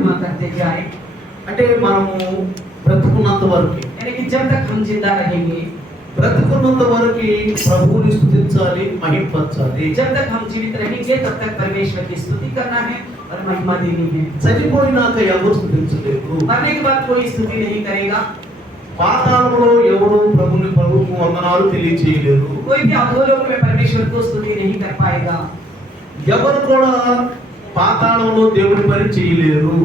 महिमा करते जाए। అంటే మనము బ్రతుకున్నంత వరకు, यानी कि जब तक हम जिंदा रहेंगे, బ్రతుకున్నంత వరకు ప్రభువుని స్తుతించాలి, మహిమపరచాలి. जब तक हम जीवित रहेंगे तब तक परमेश्वर की स्तुति करना है और महिमा देनी है। చనిపోయినాక ఎవరు స్తుతించలేరు. मरने के बाद कोई स्तुति नहीं करेगा। పాతాళంలో ఎవరు ప్రభువుకు వందనాలు తెలియజేయలేరు. कोई भी अधोलोक में परमेश्वर को स्तुति नहीं कर पाएगा। ఎవరు కూడా పాతాళంలో దేవుని పని చేయలేరు.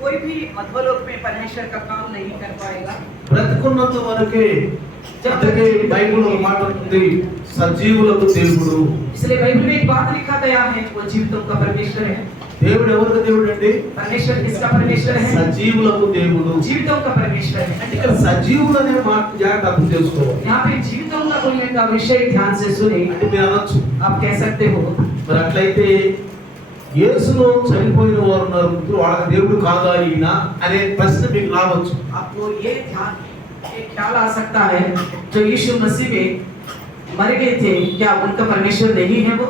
कोई भी अधोलोक में परमेश्वर का काम नहीं कर पाएगा। బ్రతుకున్నంత వరకే. అందుకే బైబిల్ ఒక మాట ఉంది, సజీవులకు దేవుడు. इसलिए बाइबल में एक बात लिखा गया है, वो जीवितों का परमेश्वर है। దేవుడు ఎవరికి దేవుడు అండి? परमेश्वर किसका परमेश्वर है? సజీవులకు దేవుడు. जीवितों का परमेश्वर है। అంటే ఇక్కడ సజీవులు అనే మాట జాగ్రత్త అర్థం చేసుకోవాలి. यहाँ पे जीवितों का बोलने का विषय ध्यान से सुने। అంటే మీరు అనొచ్చు, आप कह सकते हो మరి అట్లయితే యేసులో చనిపోయిన వారు ఉన్నారు, వాళ్ళకి దేవుడు కాదా ఈయన అనే ప్రశ్న మీకు రావచ్చు. आपको ये ध्यान ये ख्याल आ सकता है, जो यीशु मसीह में मर गए थे, क्या उनका परमेश्वर नहीं है? वो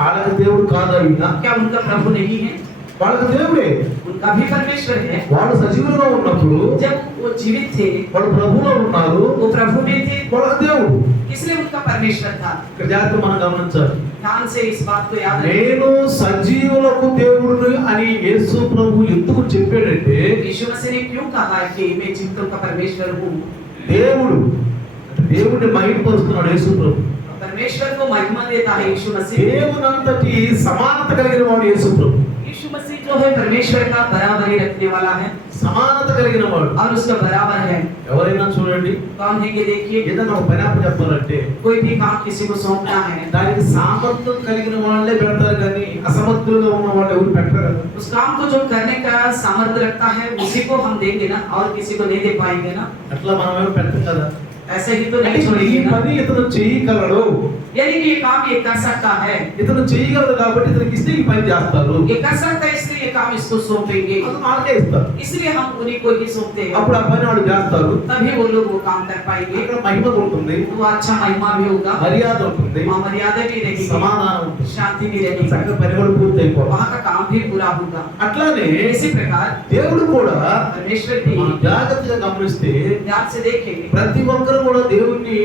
వాళ్ళకి దేవుడు కాదా ఈయన? क्या उनका प्रभु नहीं है? వాళ్ళకి దేవుడే. उनका भी परमेश्वर है। వాళ్ళు సజీవులుగా ఉన్నప్పుడు, जब वो जीवित थे, వాళ్ళు ప్రభువులో ఉన్నారు, वो प्रभु में थे, వాళ్ళకి దేవుడు. इसलिए उनका परमेश्वर था। ఇక్కడ జాగ్రత్త మనం గమనించాలి. ध्यान से इस बात को याद रखें। నేను సజీవులకు దేవుడు అని యేసు ప్రభు ఎందుకు చెప్పాడంటే, यीशु मसीह ने क्यों कहा कि मैं जीवितों का परमेश्वर हूँ? దేవుడు దేవుడిని మహిమపరుస్తున్నాడు యేసు ప్రభు. परमेश्वर को महिमा देता है यीशु मसीह। దేవునంతటి సమానత కలిగిన వాడు యేసు ప్రభు. यीशु मसीह जो है परमेश्वर का बराबरी रखने वाला है సమానత కలిగిన వాడు. और उसका बराबर है। ఎవరైనా చూడండి, कौन है ये देखिए, ఏదైనా ఒక పని అప్పు చెప్పాలంటే कोई भी काम किसी को सौंपना है, దానికి సామర్థ్యం కలిగిన వాళ్ళే పెడతారు, కానీ అసమర్థులుగా ఉన్న వాళ్ళు ఎవరు పెట్టరు కదా. उस काम को जो करने का सामर्थ्य रखता है उसी को हम देंगे ना, और किसी को नहीं दे पाएंगे ना। అట్లా మనమేమో పెట్టం కదా. ऐसे ही तो అంటే नहीं ఈ छोड़ेंगे ना। పని ఇతను చేయగలడు, यानी कि ये काम ये कर सकता है, ఇతను చేయగలడు కాబట్టి ఇతనికి ఇస్తే ఈ పని చేస్తారు, ये कर सकता है, इसलिए ये काम इसको सौंपेंगे, అది మనకే ఇస్తారు. इसलिए हम उन्हीं को ही सौंपते हैं। అప్పుడు ఆ పని వాడు చేస్తారు. तभी वो लोग वो काम कर पाएंगे। ఇక్కడ మహిమ ఉంటుంది, वो अच्छा महिमा भी होगा, మర్యాద ఉంటుంది, वहाँ मर्यादा भी रहेगी, సమాధానం ఉంటుంది, शांति भी रहेगी, చక్కగా పని కూడా పూర్తి అయిపోవాలి. वहाँ का काम भी पूरा होगा। అట్లానే इसी प्रकार దేవుడు కూడా परमेश्वर भी మనం జాగ్రత్తగా గమనిస్తే ध्यान से देखेंगे, ప్రతి ఒక్కరు కూడా దేవుణ్ణి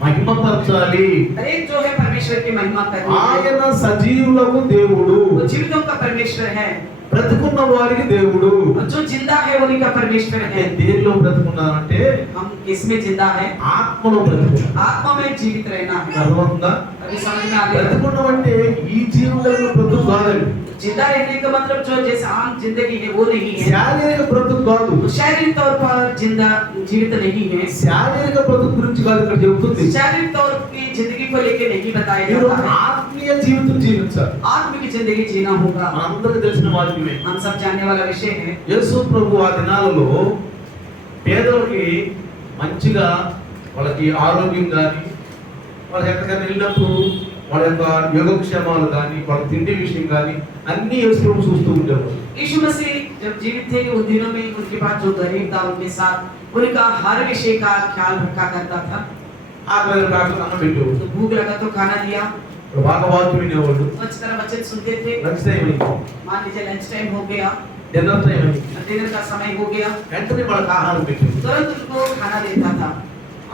మహిమపరచాలి. हर एक जो है परमेश्वर की महिमा करनी है। ఆయన సజీవులకు దేవుడు, वो जीवितों का परमेश्वर है, బ్రతుకున్న వారికి దేవుడు. और जो जिंदा है उन्हीं का परमेश्वर అంటే है। దేనిలో బ్రతుకున్నారంటే हम किसमें जिंदा है? ఆత్మలో బ్రతుకున్నారు. आत्मा में जीवित रहना है। అర్థమవుతుందా? अभी समझ में आ गया? బ్రతుకున్నాం అంటే ఈ జీవితంలో బ్రతుకు కాదండి, जिंदा रहने का मतलब जो जैसे आम जिंदगी है वो नहीं है, శారీరక బ్రతుకు కాదు. शारीरिक तौर पर जिंदा जीवित नहीं है, శారీరక బ్రతుకు గురించి కాదు ఇక్కడ చెబుతుంది. शारीरिक तौर की जिंदगी को लेके नहीं बताया మీరు जाता है। ఆత్మీయ జీవితం జీవించాలి. आत्म की जिंदगी जीना होगा। మనందరికీ తెలిసిన వాక్యమే. हम सब जानने वाला विषय है। యేసు ప్రభు ఆ దినాలలో పేదలకి మంచిగా వాళ్ళకి ఆరోగ్యం కానీ, వాళ్ళకి ఎక్కడికైనా వెళ్ళినప్పుడు వాళ్ళ యొక్క యోగక్షేమాలు కానీ, వాళ్ళ తిండి విషయం కానీ అన్ని యేసు ప్రభు చూస్తూ ఉండేవారు. यीशु मसीह जब जीवित थे उन दिनों में उनके पास जो गरीब था उनके साथ उनका हर विषय का ख्याल रखा करता था। ఆకలి కాకుండా అన్నం పెట్టేవాడు, तो भूख लगा तो खाना दिया, బాగా వాక్యం వినేవాడు. अच्छी तरह वचन सुनते थे। లంచ్ టైం అయింది, मान लीजिए लंच टाइम हो गया, డిన్నర్ టైం అయింది, डिनर का समय हो गया, వెంటనే వాళ్ళకి ఆహారం పెట్టేవాడు. तुरंत उनको खाना देता था।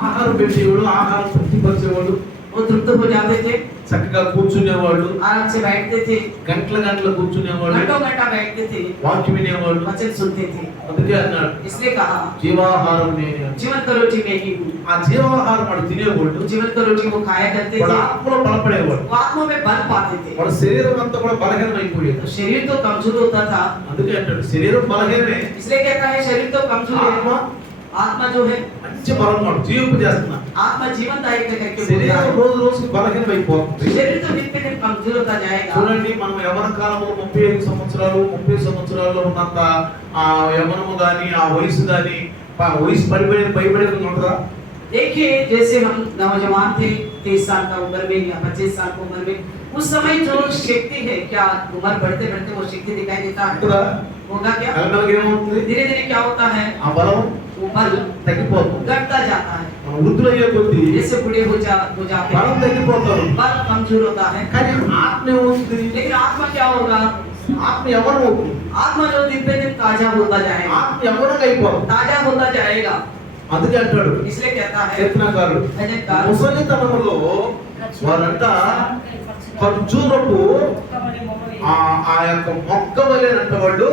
ఆహారం పెట్టేవాడు, ఆహారం తృప్తిపరిచేవాడు, वो तृप्त हो जाते थे, చక్కగా కూర్చునేవాడు, आराम से बैठते थे, గంటల గంటలు కూర్చునేవాడు, घंटों घंटा बैठते थे, వాక్యం వినేవాడు. वचन सुनते थे। అందుకే అన్నాడు इसलिए कहा జీవాహారం నేనే. जीवन का रोटी मैं ही हूँ। ఆ జీవాహారం వాడు తినేవాడు, जीवन का रोटी वो खाया करते వాడు थे, ఆత్మలో బలపడేవాడు, वो आत्मा में बल पाते थे। వాడు శరీరం అంతా కూడా బలహీనం అయిపోయేది. तो शरीर तो कमजोर होता था, అందుకే అంటాడు శరీరం బలహీనమే, इसलिए कहता है शरीर तो कमजोर ఆత్మ है, आत्मा जो है మంచి బలం వాడు జీవింపు చేస్తున్నా. आत्मा जीवनदायक है करके बोलता శరీరం है। రోజు రోజుకి బలహీనం అయిపోతుంది. शरीर तो दिन पे दिन कमजोर होता जाएगा। చూడండి, మనం యవన కాలంలో 35 సంవత్సరాలు 30 సంవత్సరాల్లో ఉన్నంత ఆ యవనము గాని, ఆ వయసు గాని, వయసు భయపడే ఉంటుందా? देखिए जैसे हम नौजवान थे 30 साल का उम्र में या 25 साल की उम्र में, उस समय जो शक्ति है, क्या उम्र बढ़ते बढ़ते वो शक्ति दिखाई देता है? ఉంటుందా? होगा क्या? మెల్లమెల్లగా ఏమవుతుంది? धीरे धीरे क्या होता है? ఆ బలం वो बल తగ్గిపోతుంది. घटता जाता है। మనం వృద్ధులయ్యే కొద్దీ जैसे बूढ़े हो जाते బలం हैं, తగ్గిపోతారు. बल कमजोर होता है। కానీ ఆత్మ ఏమవుతుంది? लेकिन आत्मा क्या होगा? ఆత్మ యవ్వనం అవుతుంది. आत्मा जो दिन पे दिन ताजा होता जाएगा, ఆత్మ యవ్వనంగా అయిపోతుంది. ताजा होता जाएगा। అందుకే అంటాడు इसलिए कहता है కీర్తనకారుడు, भजनकार, ముసలితనములో వారంతా ఖర్జూరపు ఆ యొక్క మొక్క వలెనంట వాళ్ళు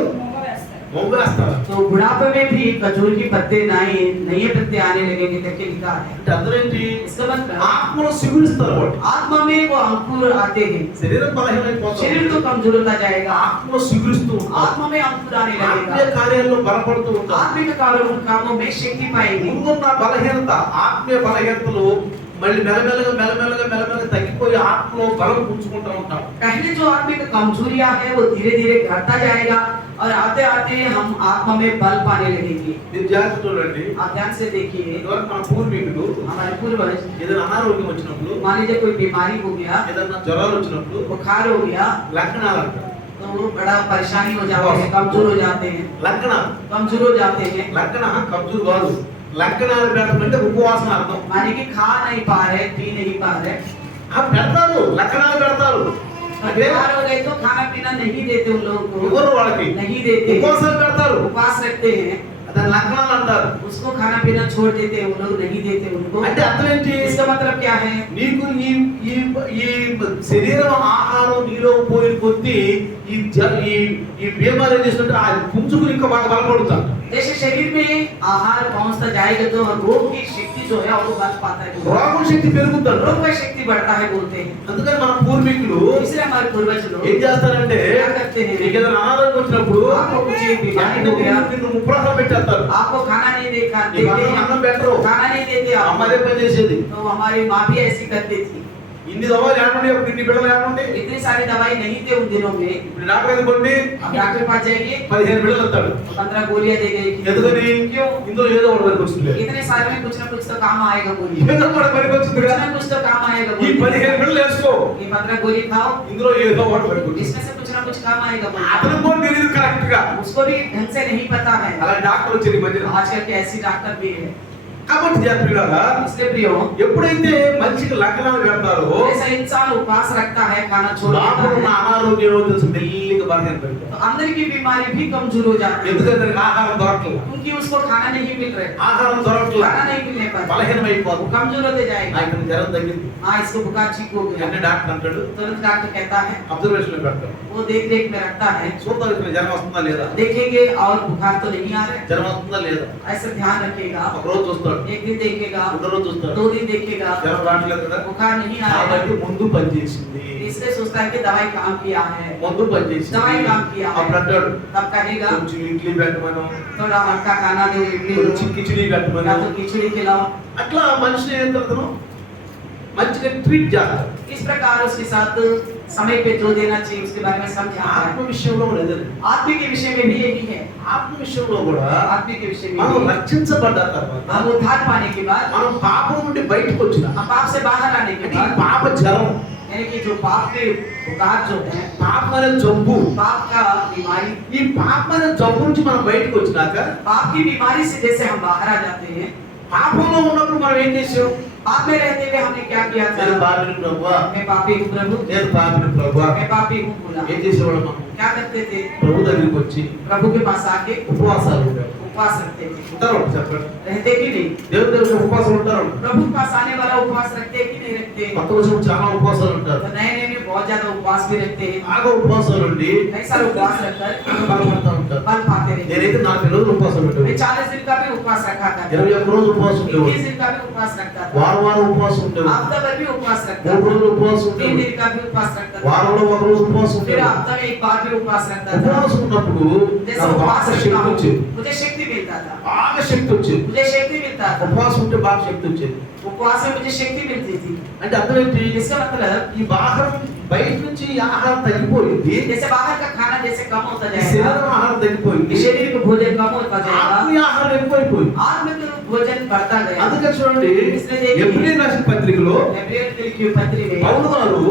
మొవ్వేస్తారు. तो बुढ़ापे में भी खजूर की पत्ते नए पत्ते आने लगेंगे करके लिखा है। అంటే అర్థం ఏంటి? इसका मतलब ఆత్మలో సిగురిస్తారు వాళ్ళు. आत्मा में वो अंकुर आते हैं, శరీరం బలహీనమైపోతుంది, शरीर तो कमजोर होता जाएगा, ఆత్మలో సిగురిస్తూ ఉంటారు. आत्मा में अंकुर आने ఆత్మీయ लगेगा, కార్యాల్లో బలపడుతూ ఉంటారు. आत्मिक कामों में शक्ति पाएंगे। ముందున్న బలహీనత, ఆత్మీయ బలహీనతలు మళ్ళీ మెల్లమెల్లగా తగ్గిపోయి ఆత్మలో బలం పుంజుకుంటూ ఉంటాం. पहले जो आत्मिक कमजोरियां है वो धीरे धीरे घटता जाएगा और आते आते हम आत्मा में बल पाने लगेंगे। మీరు జాగ్రత్త చూడండి. आप ध्यान से देखिए, ఇదివరకు మన పూర్వీకులు हमारे पूर्वज ఏదైనా అనారోగ్యం వచ్చినప్పుడు, मान लीजिए कोई बीमारी हो गया, ఏదైనా జ్వరాలు వచ్చినప్పుడు बुखार हो गया, లక్షణాలు అంటారు. तो वो बड़ा परेशानी हो जाते हैं, कमजोर हो जाते हैं, లక్షణాలు कमजोर हो जाते हैं। లక్షణ కబ్జూరు కాదు, లక్షణాలు పెట్టమంటే ఉపవాసం అర్థం. माने कि खा नहीं पा रहे, पी नहीं पा रहे, పెడతారు, లక్షణాలు పెడతారు. అంటే बीमार हो गए तो खाना पीना नहीं देते उन लोगों को, ఎవరు వాళ్ళకి नहीं देते, ఉపవాసాలు పెడతారు, उपवास रखते हैं, దాని లక్షణాలు అంటారు. उसको खाना पीना छोड़ देते हैं, वो लोग नहीं देते उनको। అంటే అర్థం ఏంటి? इसका मतलब क्या है? నీకు ఈ ఈ ఈ శరీరం ఆహారం నీలో పోయిన కొద్దీ ఈ ఈ బీమారు ఏం చేస్తుంటే ఆ పుంజుకుని ఇంకా బాగా బలపడుతారు. जैसे शरीर में आहार पहुंचता जाएगा तो रोग की शक्ति जो है वो बढ़ पाता है, రోగం శక్తి పెరుగుతారు. रोग की शक्ति बढ़ता है बोलते हैं। అందుకని మన పూర్వీకులు इसलिए हमारे पूर्वज लोग ఏం చేస్తారంటే क्या करते हैं? నీకు ఏదైనా అనారోగ్యం వచ్చినప్పుడు आपको कुछ बीमारी हो गया, నిన్ను ముప్పరాసం పెట్టేస్తారు. आपको खाना नहीं देखा నీకు అన్నం పెట్టరు. खाना नहीं देते आप, అమ్మ అదే పని చేసేది. तो हमारी माँ भी ऐसी करती थी। ఇన్ని దవాలు ఏమండి, ఇన్ని బిడ్డలు ఏమండి. इतनी सारी दवाई नहीं थे उन दिनों में। ఇప్పుడు డాక్టర్ దగ్గరికి పోండి, अब डॉक्टर पास जाएंगे, 15 బిడ్డలు అంటాడు. 15 गोलियां दे गई। ఎందుకని? क्यों? ఇందులో ఏదో ఒకటి పనికి వస్తుంది. इतने सारे में कुछ ना कुछ तो काम आएगा गोली, ఏదో ఒకటి పనికి వచ్చింది कुछ కదా. ना कुछ तो काम आएगा ఈ गोली। 15 బిడ్డలు వేసుకో, ये 15 गोली खाओ, ఇందులో ఏదో ఒకటి పనికి వచ్చింది. इसमें से कुछ ना कुछ काम आएगा बोली। అతను కూడా తెలియదు కరెక్ట్ గా. उसको भी ढंग से नहीं पता है। అలా డాక్టర్ వచ్చేది ఈ మధ్యన. आजकल के ऐसी डॉक्टर भी है। కాబట్టి జాగ్రత్తగా इसलिए प्रियो, ఎప్పుడైతే మనిషికి లక్షణాలు పెడతారో जैसा इंसान उपवास रखता है, खाना छोड़ देता లోపల ఉన్న है, అనారోగ్యం తెలుసు మెల్లిగా బలహీన పెడతారు. तो अंदर की बीमारी भी कमजोर हो जाती है, ఎందుకంటే దానికి ఆహారం దొరకలేదు, क्योंकि उसको खाना नहीं मिल रहा है, ఆహారం దొరకలేదు, खाना नहीं मिलने पर బలహీనం वो అయిపోతుంది. कमजोर होते जाएगा। ఆయన జ్వరం తగ్గింది हाँ, इसको बुखार ठीक हो गया, అంటే డాక్టర్ అంటాడు, तुरंत डॉक्टर कहता है, అబ్జర్వేషన్ పెడతాడు, वो देख रेख में रखता है, చూద్దాం ఇక్కడ జ్వరం వస్తుందా లేదా, देखेंगे और बुखार तो नहीं आ रहा है, జ్వరం వస్తుందా లేదా. ऐसा ध्यान रखेगा। ఒక రోజు చూస్తాడు, एक दिन देखेगा, రెండో రోజు చూస్తాడు, 2 दिन देखेगा, జ్వరం రావట్లేదు కదా, बुखार नहीं आ रहा కాబట్టి है, ముందు పనిచేసింది, इसलिए सोचता है कि दवाई काम किया है, ముందు పనిచేసింది. दवाई काम किया అప్పుడు है, అంటాడు तब कहेगा కొంచెం ఇడ్లీ పెట్టమను, थोड़ा हल्का खाना दो, इडली दो, కొంచెం కిచిడి పెట్టమను. या तो खिचड़ी खिलाओ। అట్లా మనిషిని ఏం చేస్తాను మంచిగా ట్రీట్ చేస్తారు. इस प्रकार उसके साथ समय पे जो देना चाहिए उसके बारे में समझाता ఆత్మ है। విషయంలో లేదండి. आत्मिक के विषय में भी यही है। ఆత్మ విషయంలో కూడా आत्मिक के विषय में మనం भी రక్షించబడ్డ తర్వాత हम उद्धार पाने के बाद, మనం పాపం నుండి బయటకు వచ్చిన हम पाप से बाहर आने के అంటే ఈ बाद, పాప జ్వరం, यानी कि जो पाप के बुखार जो है, పాపం అనే జబ్బు, पाप का बीमारी, ఈ పాపం అనే జబ్బు నుంచి మనం బయటకు వచ్చినాక पाप की बीमारी से जैसे हम बाहर आ जाते हैं, పాపంలో ఉన్నప్పుడు మనం ఏం చేసాం? पाप में रहते हुए हमने क्या किया నేను था? పాపిని ప్రభువా, मैं पापी हूँ प्रभु, నేను పాపిని ప్రభువా, मैं पापी हूँ बोला। ఏం చేసేవాళ్ళం మనం? क्या करते थे? ప్రభు దగ్గరికి వచ్చి प्रभु के पास आके ఉపవాసాలు ఉంటారు. उपवास रखते थे, ఉంటారు చెప్పండి, रहते कि नहीं? దేవుడి దగ్గర ఉపవాసాలు ఉంటారు. प्रभु के पास आने वाला उपवास रखते हैं कि नहीं रखते? కొత్త వచ్చినప్పుడు చాలా ఉపవాసాలు ఉంటారు. तो नए नए में बहुत ज्यादा उपवास भी रखते हैं, బాగా ఉపవాసాలు ఉండి कई सारे उपवास रखकर బాధపడతా ఉంటారు. बल पाते रहते हैं। నేనైతే 40 రోజులు ఉపవాసం मैं ఉంటాను, 40 दिन का भी उपवास रखा था, 21 రోజులు ఉపవాసం ఉండేవాడు, 21 दिन का भी उपवास रखता था, వారం ఉపవాసం ఉండేవాడు, हफ्ता भर भी उपवास रखता 3 था, రోజులు ఉపవాసం 3 ఉండేవాడు, दिन का भी उपवास रखता था, వారంలో ఒక రోజు ఉపవాసం फिर ఉండేవాడు. हफ्ता में एक बार भी उपवास रखता था। ఉపవాసం ఉన్నప్పుడు जैसे నాకు उपवास బాగా रखता శక్తి हूँ, వచ్చేది, मुझे शक्ति मिलता था, బాగా శక్తి వచ్చేది. मुझे शक्ति मिलता था, ఉపవాసం ఉంటే బాగా శక్తి వచ్చేది. उपवास में मुझे शक्ति मिलती थी। అంటే అర్థం ఏంటి? इसका मतलब ఈ ఆహారం బయట నుంచి ఈ ఆహారం తగ్గిపోయింది, जैसे बाहर का खाना जैसे कम होता ఈ जाएगा, శరీరం ఆహారం తగ్గిపోయింది, शरीर का भोजन कम होता जाएगा, ఆత్మీయ ఆహారం ఎక్కువైపోయింది. आत्मिक भोजन बढ़ता गया। అందుకే చూడండి ఎబ్రీ రాసిన పత్రికలో एब्रियन की पत्री में పౌలు గారు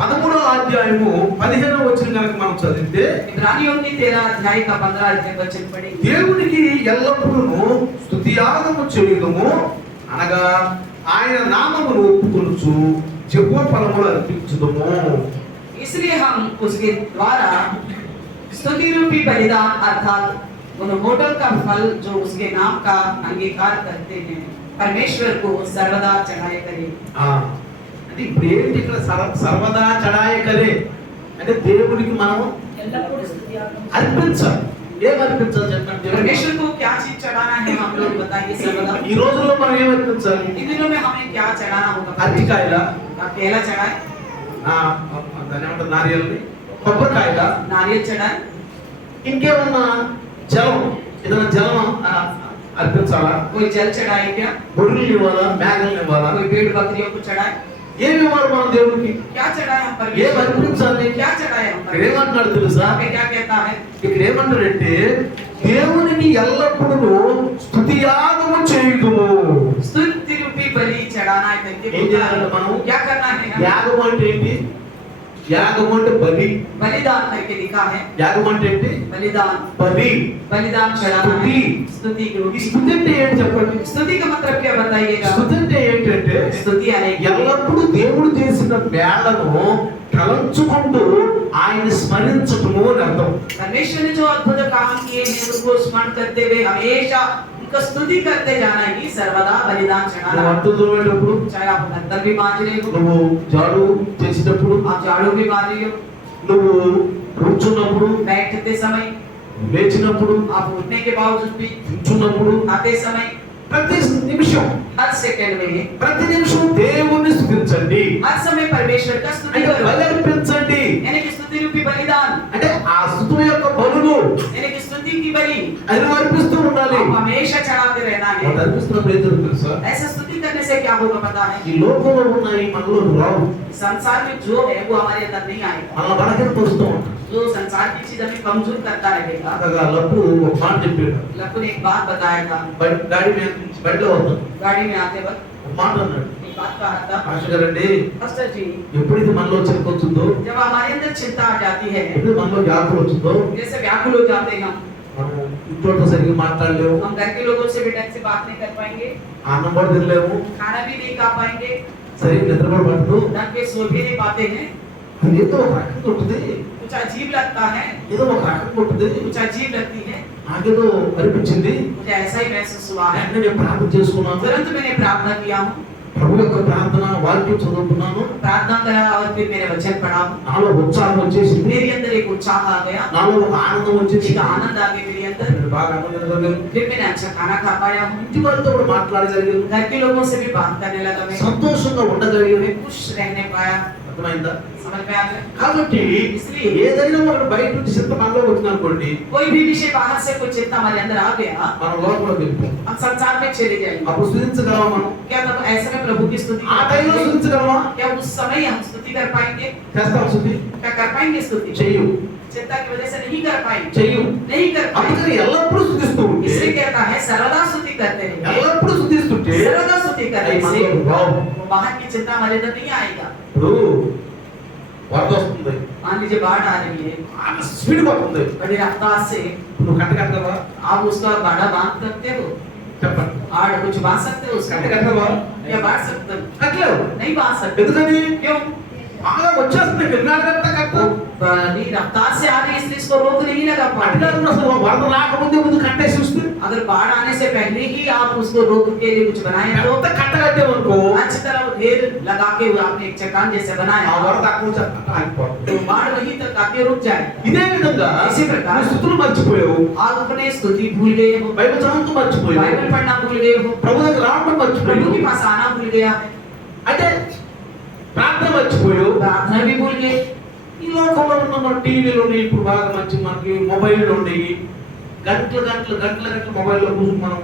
13వ అధ్యాయము 15వ వచనం కనుక మనం చదివితే, इब्रानियों की 13 अध्याय का 15 वचन पढ़ेंगे। దేవునికి ఎల్లప్పుడూ స్తుతియాగము చేయుదుము, అనగా ఆయన నామమును ఒప్పుకొనుచు జప ఫలములు అర్పించుదుము. इसलिए हम उसके द्वारा स्तुति रूपी बलिदान अर्थात उन होटल का फल जो उसके नाम का अंगीकार करते हैं परमेश्वर को सर्वदा चढ़ाए करें। అంటే ఇప్పుడు ఏంటి ఇక్కడ సర్వదా చడాయ కరే అంటే దేవుడికి మనం ఎల్లప్పుడూ స్తుతియాగం అర్పించాలి. ఏం అర్పించాలి చెప్పండి? परमेश्वर को क्या चीज चढ़ाना है हम लोग बताइए सर्वदा। ఈ రోజుల్లో మనం ఏం అర్పించాలి? इन दिनों में हमें क्या चढ़ाना होगा? అరటికాయల, केला चढ़ाए, దాని ఏమంటారు, నారియల్ని, కొబ్బరికాయల, नारियल चढ़ाए, ఇంకేమన్నా జలం, ఏదైనా జలం అర్పించాలా? कोई जल चढ़ाए क्या? గొర్రెలు ఇవ్వాలా, మేకలు ఇవ్వాలా? कोई भेड़ बकरियों को चढ़ाए, ఏమి ఇవ్వాలి మనం దేవుడికి? क्या चढ़ाए हम ఏం परमेश्वर को? అర్పించాలి? क्या चढ़ाए हम ఇక్కడ परमेश्वर ఏమంటున్నాడు తెలుసా? को? क्या कहता है? ఇక్కడ ఏమంటాడంటే దేవునికి ఎల్లప్పుడూ స్తుతియాగము చేయుదుము. स्तुति रूपी बलि चढ़ाना है करके ఏం చేయాలంటే మనం? क्या करना है? యాగం అంటే ఏంటి? యాగం అంటే బలి. बलिदान करके लिखा है। యాగం అంటే ఏంటి? बलिदान, బలి. बलिदान चढ़ाना है। स्तुति। स्तुति ఈ को, స్తుతి అంటే ఏంటి చెప్పండి? स्तुति का मतलब क्या बताइएगा? స్తుతి అంటే ఏంటంటే स्तुति आने की ఎల్లప్పుడూ దేవుడు చేసిన మేళ్లను తలంచుకుంటూ ఆయన స్మరించటము అని అర్థం. परमेश्वर ने जो अद्भुत काम किए हैं उनको स्मरण करते हुए हमेशा उनका स्तुति करते जाना ही सर्वदा बलिदान నువ్వు चढ़ाना। అంట్లు తోమేటప్పుడు, चाहे आप बर्तन भी मांज रहे हो, నువ్వు జాడు చేసేటప్పుడు, आप झाड़ू भी मार रही हो, నువ్వు కూర్చున్నప్పుడు, बैठते समय, లేచినప్పుడు, आप उठने के बावजूद भी, కూర్చున్నప్పుడు, आते समय, ప్రతి నిమిషం हर सेकंड में, ప్రతి నిమిషం దేవుణ్ణి స్తుతించండి. हर समय परमेश्वर का स्तुति అంటే करो। బలి అర్పించండి. यानी कि स्तुति रूपी बलिदान, అంటే ఆ స్తుతి యొక్క బలులు यानी कि स्तुति की बलि అది అర్పిస్తూ ఉండాలి. आप हमेशा चढ़ाते रहना है। వాటి అర్పిస్తున్నప్పుడు ఏం జరుగుతుంది సార్? ऐसा स्तुति करने से क्या होगा पता है? ఈ లోకంలో ఉన్న ఈ మనలో రావు, संसार में जो है वो हमारे अंदर नहीं आएगा। మన బలహీనపరుస్తూ ఉంటాం. जो संसार की चीज हमें कमजोर करता रहेगा। అలాగా లప్పు ఒక మాట చెప్పాడు. लप्पू ने एक बात बताया था, గాడి మీద నుంచి బయటలో వస్తాం, गाड़ी में आते वक्त ఒక మాట అన్నాడు. एक बात कहा था, మాస్టర్ గారండి, मास्टर जी ఎప్పుడైతే మనలో చిన్న వచ్చిందో, जब हमारे अंदर चिंता आ जाती है, ఎప్పుడు మనలో వ్యాధులు వచ్చిందో, जैसे व्याकुल हो जाते हैं మనం ఇంట్లో సరిగ్గా మాట్లాడలేము, हम घर के लोगों से भी ढंग से बात नहीं कर पाएंगे, అన్నం కూడా తినలేము, खाना भी नहीं खा पाएंगे, సరిగ్గా నిద్ర కూడా పట్టదు. ढंग के सो भी नहीं पाते हैं, అది ఏదో ఒక రకంగా ఉంటుంది, कुछ अजीब लगता है, ఏదో ఒక రకంగా ఉంటుంది. कुछ अजीब लगती है, నాకేదో అనిపించింది, मुझे ऐसा ही महसूस हुआ है। వెంటనే నేను ప్రార్థన చేసుకున్నాను. तुरंत मैंने प्रार्थना किया हूँ, ప్రభు యొక్క ప్రార్థన వాక్యం చదువుకున్నాను. प्रार्थना करा और फिर मेरे वचन पढ़ा, నాలో ఉత్సాహం వచ్చేసింది, मेरे अंदर एक उत्साह आ गया, నాలో ఒక ఆనందం వచ్చేసి एक आनंद आ गया मेरे अंदर, నేను బాగా ఆనందించగలిగాను. फिर मैंने अच्छा खाना खा पाया हूँ, ఇంటి వారితో కూడా మాట్లాడగలిగాను, घर के लोगों से भी बात करने लगा, मैं సంతోషంగా ఉండగలిగాను. खुश रहने पाया। అర్థమైందా? समझ में आ गया? కాబట్టి इसलिए ఏదైనా ఒకటి బయట నుంచి చింత మనలో వచ్చింది అనుకోండి, कोई भी विषय बाहर से कुछ चिंता हमारे अंदर आ गया, మనం లోపల వెళ్ళిపోతాం. हम संसार में चले जाएंगे। అప్పుడు స్తుతించగలమా మనం? क्या तब ऐसे में प्रभु की स्तुति ఆ कर టైంలో पाएंगे? స్తుతించగలమా? क्या उस समय हम स्तुति कर पाएंगे? చేస్తాం స్తుతి? क्या कर पाएंगे स्तुति? చెయ్యు, चिंता की वजह से नहीं कर पाएंगे, చెయ్యు. नहीं कर पाएंगे। అందుకని ఎల్లప్పుడూ స్తుతిస్తూ ఉంటే, इसलिए कहता है सर्वदा स्तुति करते रहिए, ఎల్లప్పుడూ స్తుతిస్తుంటే सर्वदा स्तुति करने అది से మనలో రావు. वो बाहर की चिंता हमारे अंदर नहीं आएगा। ఇప్పుడు వరద వస్తుంది, मान लीजिए बाढ़ आ रही है, స్పీడ్ వస్తుంది, बड़ी रफ्तार से, నువ్వు కట్టగలవా? आप उसका बाड़ा बांध सकते हो? చెప్పండి. आड़ कुछ बांध सकते हो उसका? కట్టగలవా? या बांध सकते हो? కట్టలేవు. नहीं बांध सकते। ఎందుకని? क्यों? బాగా వచ్చేస్తుంది, విన్నాడంత కట్ట. बड़ी रफ्तार से आ रही है, इसलिए इसको रोक नहीं लगा पाएंगे। అడిగారు అసలు వరద రాకముందే ముందు కట్టేసి వస్తే अगर बाढ़ आने से पहले ही आप उसको रोक के लिए कुछ बनाए तो ఎంత కట్ట కట్టేవనుకో, अच्छी तरह वो ढेर लगा के वो आपने एक चट्टान जैसे ఆ बनाया వరద అక్కడ ఆగిపోతుంది. तो बाढ़ वहीं तक आके रुक जाए। ఇదే విధంగా इसी प्रकार నువ్వు స్థుతులు మర్చిపోయావు, आप अपने स्तुति भूल गए हो, బైబిల్ చదువుతూ మర్చిపోయావు, बाइबल पढ़ना भूल गए हो, ప్రభు దగ్గర రావడం प्रभु మర్చిపోయావు, के पास आना भूल गया है, అంటే ప్రార్థన మర్చిపోయావు. प्रार्थना भी भूल गए। ఈ లోకంలో ఉన్న మన టీవీలో ఇప్పుడు బాగా మంచి మనకి మొబైల్ ఉండేవి, గంటలు గంటలు గంటలు గంటలు మొబైల్లో కూర్చుని మనం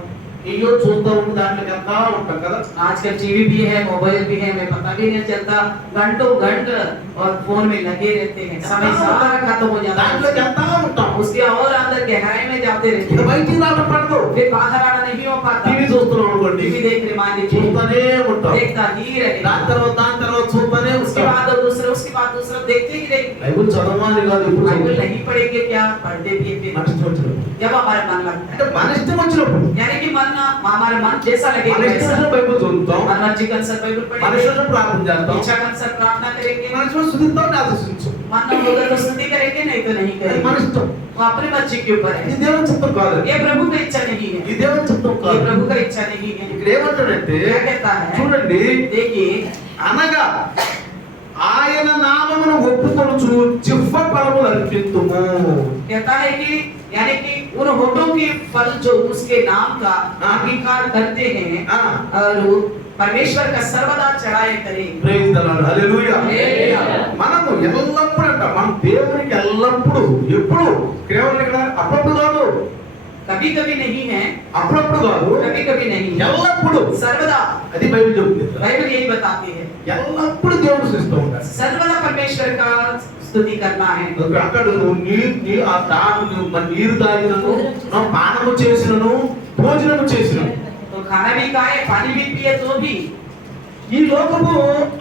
ఏయో చూస్తూ ఉంటే దాంట్లోకి వెళ్తా ఉంటాం కదా. आजकल टीवी भी है, मोबाइल भी है, हमें पता भी नहीं चलता, घंटों घंटे और फोन में लगे रहते हैं, समय सारा खत्म हो जाता దాంట్లోకి है, వెళ్తా ఉంటాం. उसके और अंदर गहराई में जाते रहते ఇక हैं, బయటికి రావడం పడదు. फिर बाहर आना नहीं हो पाता। టీవీ చూస్తున్నాం అనుకోండి, टीवी देख रहे मान लीजिए, చూస్తూనే ఉంటాం. देखता ही దాని रहेगा, తర్వాత చూస్తూనే उसके ఉంటాం. बाद दूसरा, उसके बाद दूसरा देखते ही रहेंगे। బైబిల్ చదవాలి కాదు, ఇప్పుడు बाइबल చదవాలి. नहीं पढ़ेंगे क्या? पढ़ते भी हैं फिर, మన ఇష్టం వచ్చినప్పుడు, जब हमारा मन लगता అంటే మన ఇష్టం వచ్చినప్పుడు, है, यानी कि मन हमारा मन जैसा लगे మన ఇష్టం वैसा, వచ్చిన బైబిల్ చదువుతాం, मन मर्जी के अनुसार बाइबल మన पढ़ेंगे, ఇష్టం వచ్చిన ప్రార్థన చేస్తాం, इच्छा के अनुसार प्रार्थना करेंगे, మన ఇష్టం స్తుతిస్తాం, ఆశిస్తాం. मानना होगा तो स्तुति करेंगे, नहीं तो नहीं అది करेंगे। మన ఇష్టం. वो अपनी मर्जी के ऊपर ఇది है। దేవుని చిత్తం కాదు. ये प्रभु का इच्छा नहीं है, ఇది దేవుని చిత్తం ये కాదు. प्रभु का इच्छा नहीं है। ఇక్కడ ఏమంటాడంటే क्या कहता है? చూడండి, देखिए, అనగా ఆయన నామమును ఒప్పుకొనుచు జిహ్వ ఫలములు అర్పితుము. कहता है कि यानी कि उन होठों के फल जो उसके नाम का अंगीकार करते हैं ఆ, और परमेश्वर का सर्वदा चढ़ाया करें। Praise the Lord. Hallelujah. Hallelujah. మనము ఎల్లప్పుడూ అంట, మనం దేవునికి ఎల్లప్పుడు, ఎప్పుడు, కేవలం ఇక్కడ అప్పుడప్పుడు కాదు, कभी कभी नहीं है, అప్పుడప్పుడు కాదు, कभी कभी नहीं है, ఎల్లప్పుడు. सर्वदा। అది బైబిల్ చెబుతుంది. बाइबल यही बताती है, ఎల్లప్పుడు దేవుడు సృష్టిస్తూ ఉంటాడు. सर्वदा परमेश्वर का स्तुति करना है। అక్కడ నువ్వు ఆ తాను మన నీరు తాగినను, నువ్వు పానము చేసినను, భోజనము చేసినను, तो खाना भी खाए, पानी भी पिए तो भी ఈ లోకము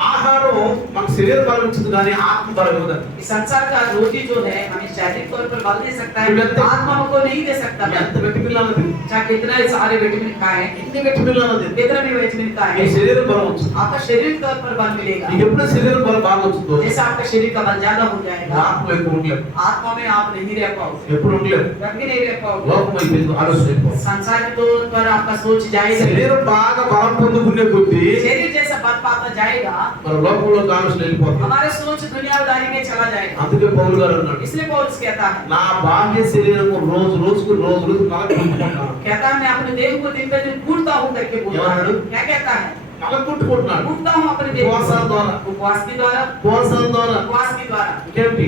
ఆహారం మన శరీర బలం ఇస్తుంది కానీ ఆత్మ బలం ఇవ్వదు. इस संसार का रोटी जो है हमें शारीरिक तौर पर बल दे सकता है, आत्मा को नहीं दे सकता। ఎంత విటమిన్ అన్నది, चाहे कितना सारे विटामिन खाए, ఎన్ని విటమిన్ అన్నది, कितना भी विटामिन ఈ खाए, శరీర బలం వచ్చింది. आपका शारीरिक तौर पर बल मिलेगा। నీకు ఎప్పుడు శరీర బలం బాగా వచ్చిందో जैसे आपका शरीर का बल ज्यादा हो जाएगा, ఆత్మ ఎక్కువ ఉండలేదు, आत्मा में आप नहीं रह पाओगे, ఎప్పుడు ఉండలేదు. कभी नहीं रह पाओगे। లోకం అయిపోయింది, ఆలోచన అయిపోయింది. संसार के तौर पर आपका सोच जाएगा, శరీరం బాగా బలం పొందుకునే కొద్దీ शरीर जैसा बल पाता जाएगा, మన లోకంలో ఆలోచన వెళ్ళిపోతుంది. हमारे सोच दुनियादारी में चला जाएगा। అందుకే పౌలు గారు అన్నాడు, इसलिए पौलुस कहता है, నా బాహ్య శరీరము రోజు రోజు నలగొట్టుకుంటున్నాను. कहता है मैं अपने देह को दिन पे दिन कूटता हूँ करके बोलता है। क्या कहता है? నలగొట్టుకుంటున్నాడు. कूटता हूँ अपने देह ఉపవాసాల को, ద్వారా, उपवास के द्वारा, ఉపవాసాల ద్వారా उपवास के द्वारा, ఇంకేంటి,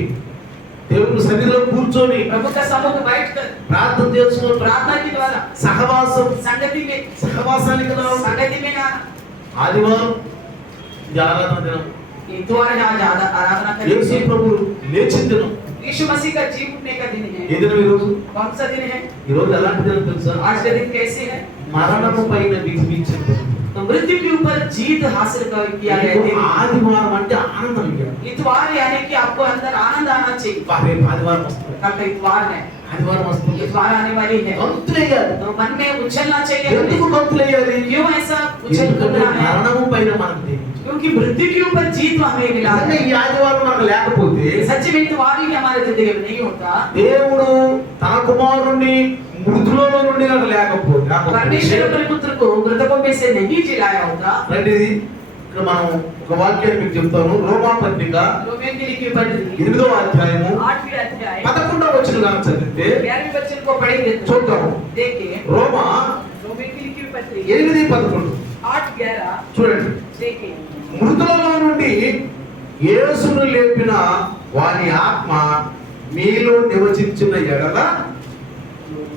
దేవుని సన్నిధిలో కూర్చొని प्रभु का सम्मुख बैठकर ప్రార్థన చేసుకుంటూ, प्रार्थना के द्वारा, సహవాసం, संगति में రావడం. आना। ఆదివారం ఇది ఆరాధన దినం, इतवार आज आराधना యేసు करेंगे। ప్రభు లేచిన దినం. यीशु मसीह का जी उठने का दिन ఏ है। దినం ఈరోజు? कौन सा दिन है? ఈరోజు ఎలాంటి దినం తెలుసా? आज का दिन कैसे है? మరణము పైన విజయించింది. तो मृत्यु के ऊपर जीत हासिल किया गया दिन। ఆదివారం అంటే ఆనందం. इतवार यानी कि आपको अंदर आनंद आना चाहिए। రేపు ఆదివారం వస్తుంది, कल तो इतवार है, ఆదివారం వస్తుంది, इतवार आने वाली है, గంతులేయాలి. तो मन में उछलना चाहिए। ఎందుకు గంతులేయాలి? क्यों ऐसा उछल ఎందుకంటే रहा है? మరణము పైన మనకు జయించింది. क्योंकि मृत्यु के ऊपर जीत हमें मिला నిజంగా है। ఈ ఆదివారం మనకు లేకపోతే सच में इतवार ही हमारे जिंदगी में नहीं होता। దేవుడు తన కుమారుణ్ణి మృతులలో నుండి నాకు లేకపోతే परमेश्वर अपने पुत्र को मृतकों में से नहीं जिलाया होगा। రండి, ఇక్కడ మనం ఒక వాక్యాన్ని మీకు చెప్తాను. రోమా పత్రిక रोमियो की लिखी पत्री 8వ అధ్యాయము 8वीं अध्याय 11వ వచనం గాని చదివితే 11वें वचन को पढ़ेंगे तो చూద్దాము. देखिए, రోమా रोमियो की लिखी पत्री 8:11 8:11 చూడండి. देखिए, మృతులలో నుండి యేసును లేపిన వాని ఆత్మ మీలో నివసించిన ఎడల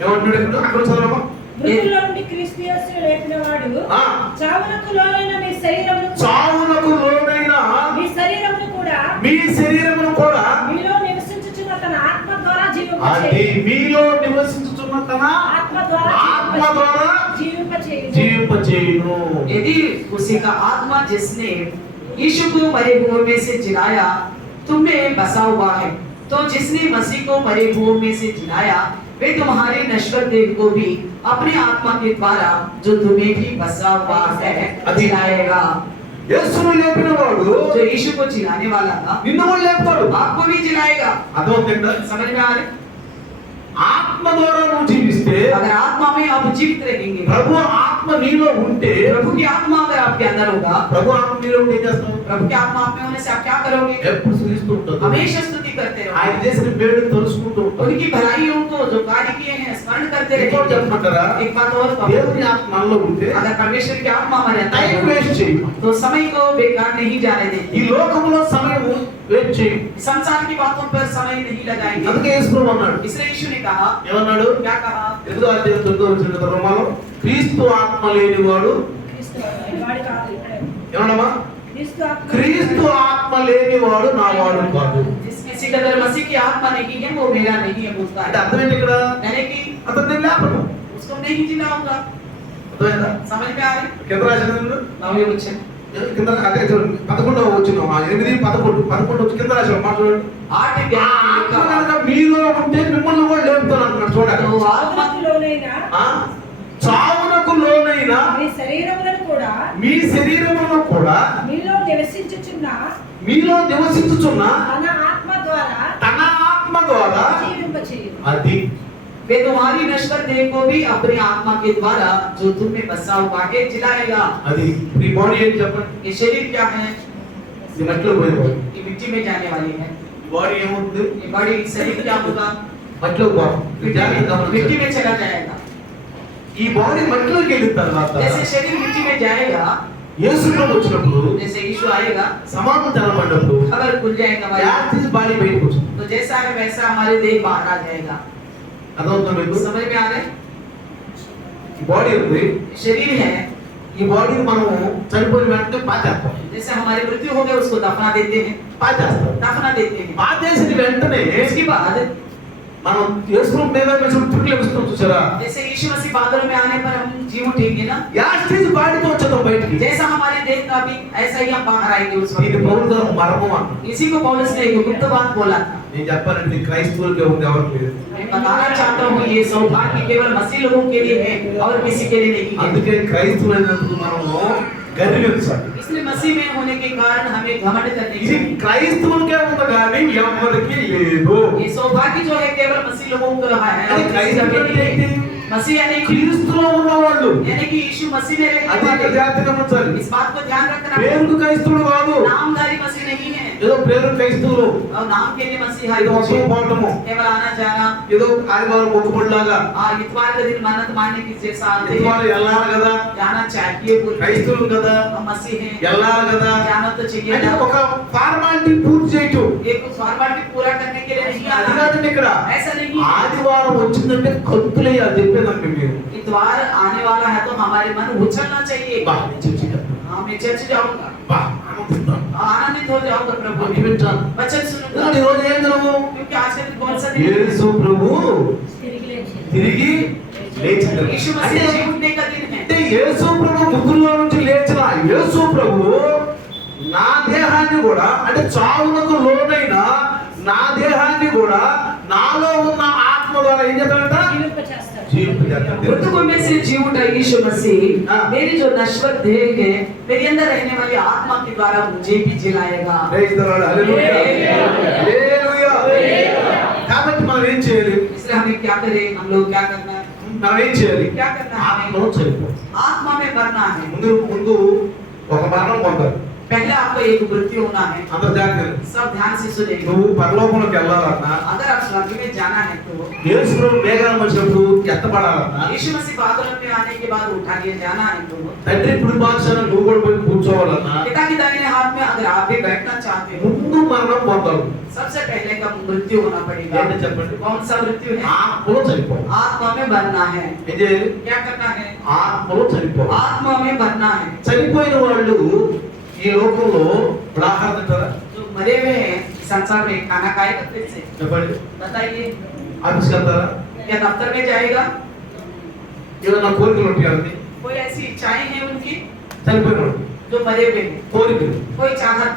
ఏమంటున్నాడు ఇక్కడ? అక్కడ చదవమా? మృతుల్లో నుండి క్రీస్తు యేసును లేపినవాడు ఆ, చావునకు లోనైన మీ శరీరమును చావునకు లోనైన మీ శరీరమును కూడా మీ శరీరమును కూడా మీలో నివసించుచున్న తన ఆత్మ ద్వారా అది జీవింపచేయును. మీలో నివసించుతున్న తన ఆత్మ ద్వారా ఆత్మ ద్వారా జీవింపచేయును. జీవింపచేయును. यदि उसी का आत्मा जिसने यीशु को मरे हुए में से जिलाया तुम में बसा हुआ है, तो जिसने मसीह को मरे हुए में से जिलाया वे तुम्हारे नश्वर देह को भी अपने आत्मा के द्वारा जो तुम्हें भी बसा हुआ है जिलाएगा। యేసును లేపిన వాడు जो यीशु को जिलाने वाला था నిన్ను కూడా లేపుతాడు. आपको भी जिलाएगा। అర్థమవుతుందా? समझ में आ रहा है? ఆత్మ ద్వారా నువ్వు జీవిస్తే, अगर आत्मा में आप जीवित रहेंगे, ప్రభు ఆత్మ నీలో ఉంటే, प्रभु की आत्मा अगर आपके अंदर होगा, ప్రభు ఆత్మ నీలో ఉంటే ఏం చేస్తావు? प्रभु की आत्मा आप में होने से आप क्या करोगे? ఎప్పుడు స్థుతిస్తూ ఉంటావు. हमेशा स्तुति करते ఆయన रहोगे, చేసిన మేలు తలుచుకుంటూ ఉంటావు. उनकी भलाइयों को जो कार्य किए हैं स्मरण करते ఇంకోటి रहेंगे। చెప్పమంటారా? एक बात और దేవుని ఆత్మ మనలో ఉంటే अगर परमेश्वर की आत्मा हमारे अंदर టైం है, వేస్ట్ చేయి. तो समय को बेकार नहीं जाने ఈ देते। లోకములో సమయం వేస్ట్ చేయి. संसार की बातों पर समय नहीं लगाएंगे। అందుకే యేసు ప్రభు అన్నాడు. इसलिए यीशु ने कहा, ఏమన్నాడు? क्या कहा? 8వ అధ్యాయం 9వ వచనం రోమాలో, క్రీస్తు ఆత్మ లేనివాడు క్రీస్తు వాడి కాదు ఇక్కడే. ఏమన్నామా? క్రీస్తు ఆత్మ క్రీస్తు ఆత్మ లేనివాడు నా వాడు కాదు. जिस किसी का अगर मसीह की आत्मा नहीं है वो मेरा नहीं है बोलता అంటే है, అర్థం ఏంటి ఇక్కడ? यानी कि అతను నేను లేపను. उसको नहीं जिलाऊंगा। అర్థమైందా? समझ में आ रही? కింద రాసిన नवे वचन కింద అదే చూడండి 11వ వచనం 8:11 వచ్చి కింద రాసిన మాట చూడండి. 8:11 ఆత్మ కనుక మీలో ఉంటే మిమ్మల్ని కూడా లేపుతాను అంటున్నాడు. చూడండి, तो आत्मा చావునకు లోనైన ఆ, చావునకు లోనైన మీ శరీరములను కూడా మీ శరీరమును కూడా మీలో నివసించుచున్న మీలో నివసించుచున్న తన ఆత్మ ఆత్మ ద్వారా తన ఆత్మ ద్వారా జీవింపచేయును. అది वे तुम्हारी नश्वर देह को भी अपनी आत्मा के द्वारा जो तुम में बसा हुआ है जिलाएगा। అది ఈ బాడీ ఏం చెప్పండి, ये शरीर क्या है? ఇది మట్టిలో పోయిపోయి ये मिट्टी में जाने वाली है। బాడీ ఏమవుతుంది, ये बॉडी शरीर क्या होगा? మట్టిలో పోవాలి. मिट्टी में चला जाएगा। ఈ బాడీ మట్టిలోకి వెళ్ళిన తర్వాత जैसे शरीर मिट्टी में जाएगा, యేసు ప్రభు వచ్చినప్పుడు जैसे यीशु आएगा, సమాధి తెరవబడినప్పుడు खबर खुल जाएगा हमारी, యాక్సిస్ బాడీ బయటకు వచ్చింది. तो जैसा है वैसा हमारे देह बाहर आ जाएगा। అర్థమవుతుందా మీకు? समझ में आ रहा है? ఈ బాడీ ఉంది, शरीर है, ఈ బాడీని మనము చనిపోయిన వెంటనే పాచేస్తాం. जैसे हमारी मृत्यु हो गई उसको दफना देते हैं, పాచేస్తాం. दफना देते हैं। పాచేసిన వెంటనే उसके बाद మనం యేసు ప్రభు మీద పుట్టులు వస్తాం చూసారా, जैसे यीशु मसीह बादलों में आने पर हम जी उठेंगे ना, యాక్సిస్ బాడీతో వచ్చేద్దాం బయటికి. जैसा हमारे देह का भी ऐसा ही हम बाहर आएंगे उस ఇది वक्त। పౌలు గారు మర్మం అన్న. इसी को पौलुस ने एक गुप्त बात बोला था। నేను చెప్పాలంటే క్రైస్తవులకే ఉంది, ఎవరికి లేదు. मैं बताना चाहता हूँ ये सौभाग्य केवल मसीह लोगों के लिए है और किसी के लिए नहीं है। అందుకే క్రైస్తవులైనందుకు మనము గర్వించాలి. इसलिए मसीह में होने के कारण हमें घमंड करने ఇది की, క్రైస్తవులకే ఉంది కానీ ఎవరికి లేదు. ये सौभाग्य जो है केवल मसीह लोगों को है और అది किसी క్రైస్తవులు का అంటే नहीं है। ఏంటి? मसीह यानी క్రీస్తులో ఉన్నవాళ్ళు. यानी कि यीशु मसीह में रहने అది वाले। జాగ్రత్తగా గమనించాలి. इस बात को ध्यान रखना, పేరుకు క్రైస్తవులు కాదు, नामधारी मसीह नहीं है ఏదో పేరు క్రైస్తవులు, और नाम के लिए मसीह ఏదో है, వస్తూ పోవటము, केवल आना जाना, ఏదో ఆదివారం మొక్కుబడిలాగా इतवार के दिन मन्नत मानने की जैसा आते हैं, ఇవాళ వెళ్ళాలి కదా, जाना चाहिए पूरे, క్రైస్తవులు కదా हम मसीह हैं, వెళ్ళాలి కదా जाना तो चाहिए అంటే ना। ఒక ఫార్మాలిటీ పూర్తి చేయటం. एक फॉर्मेलिटी पूरा करने के लिए नहीं అది आना, కాదండి ఇక్కడ. ऐसा नहीं है। ఆదివారం వచ్చిందంటే కత్తులే అది చెప్పేదండి మీరు. इतवार आने वाला है तो हमारे मन उछलना चाहिए। బా, నేను చర్చికి వెళ్తాను. हाँ मैं चर्च जाऊंगा, బా, ఆనందిస్తాను. आनंदित हो जाऊंगा प्रभु, అన్ని వింటాను. वचन ఎందుకంటే सुनूंगा, ఈరోజు ఏం దినము? क्योंकि आज का दिन कौन सा दिन है? యేసు ప్రభు తిరిగి లేచి తిరిగి లేచిన यीशु అంటే मसीह जी उठने का दिन है। అంటే యేసు ప్రభు మృతుల్లో నుంచి లేచిన యేసు ప్రభు నా దేహాన్ని కూడా, అంటే చావునకు లోనైన నా దేహాన్ని కూడా నాలో ఉన్న ఆత్మ ద్వారా ఏం చేస్తాడంట? జీవింపచేస్తాడు. జీవింపజేస్తాడు. मृतकों में से जी उठा यीशु मसीह हाँ। मेरी जो नश्वर देह है मेरे अंदर रहने वाली आत्मा के द्वारा मुझे भी जिलाएगा। Praise the Lord. Hallelujah. Hallelujah. కాబట్టి మనం ఏం చేయాలి? इसलिए हमें क्या करें, हम लोग क्या करना है? మనం ఏం చేయాలి? क्या करना है? ఆత్మలో చనిపోవాలి. आत्मा में मरना है। ముందు ఒక మరణం పొందాలి. पहले आपको एक मृत्यु होना है। అందరూ జాగ్రత్త. सब ध्यान से सुनेंगे। నువ్వు పరలోకంలోకి వెళ్ళాలన్నా, अगर आप स्वर्ग में जाना है तो యేసు ప్రభు మేఘాల వచ్చినప్పుడు ఎత్తపడాలన్నా, यीशु मसीह बादलों में आने के बाद उठा लिए जाना है तो తండ్రి కుడి పార్శ్వాన నువ్వు కూడా పోయి కూర్చోవాలన్నా पिता के दाहिने हाथ में अगर आप भी बैठना चाहते हो ముందు మరణం పొందాలి. सबसे पहले का मृत्यु होना पड़ेगा। ఏంటో చెప్పండి? कौन सा मृत्यु है? ఆత్మలో చనిపోవాలి. आत्मा में मरना है। ఏం చేయాలి? क्या करना है? ఆత్మలో చనిపోవాలి. आत्मा में मरना है। చనిపోయిన వాళ్ళు ఈ లోకంలో ఆహారం తింటారా? जो मरे हुए हैं संसार में खाना खाएगा फिर से? చెప్పండి. बताइए, ఆఫీస్కి వెళ్తారా? क्या दफ्तर में जाएगा? ఏదైనా కోరికలు ఉంటాయి, कोई ऐसी इच्छाएं हैं उनकी చనిపోయిన వాళ్ళు जो मरे हुए हैं? కోరికలు कोई चाहत,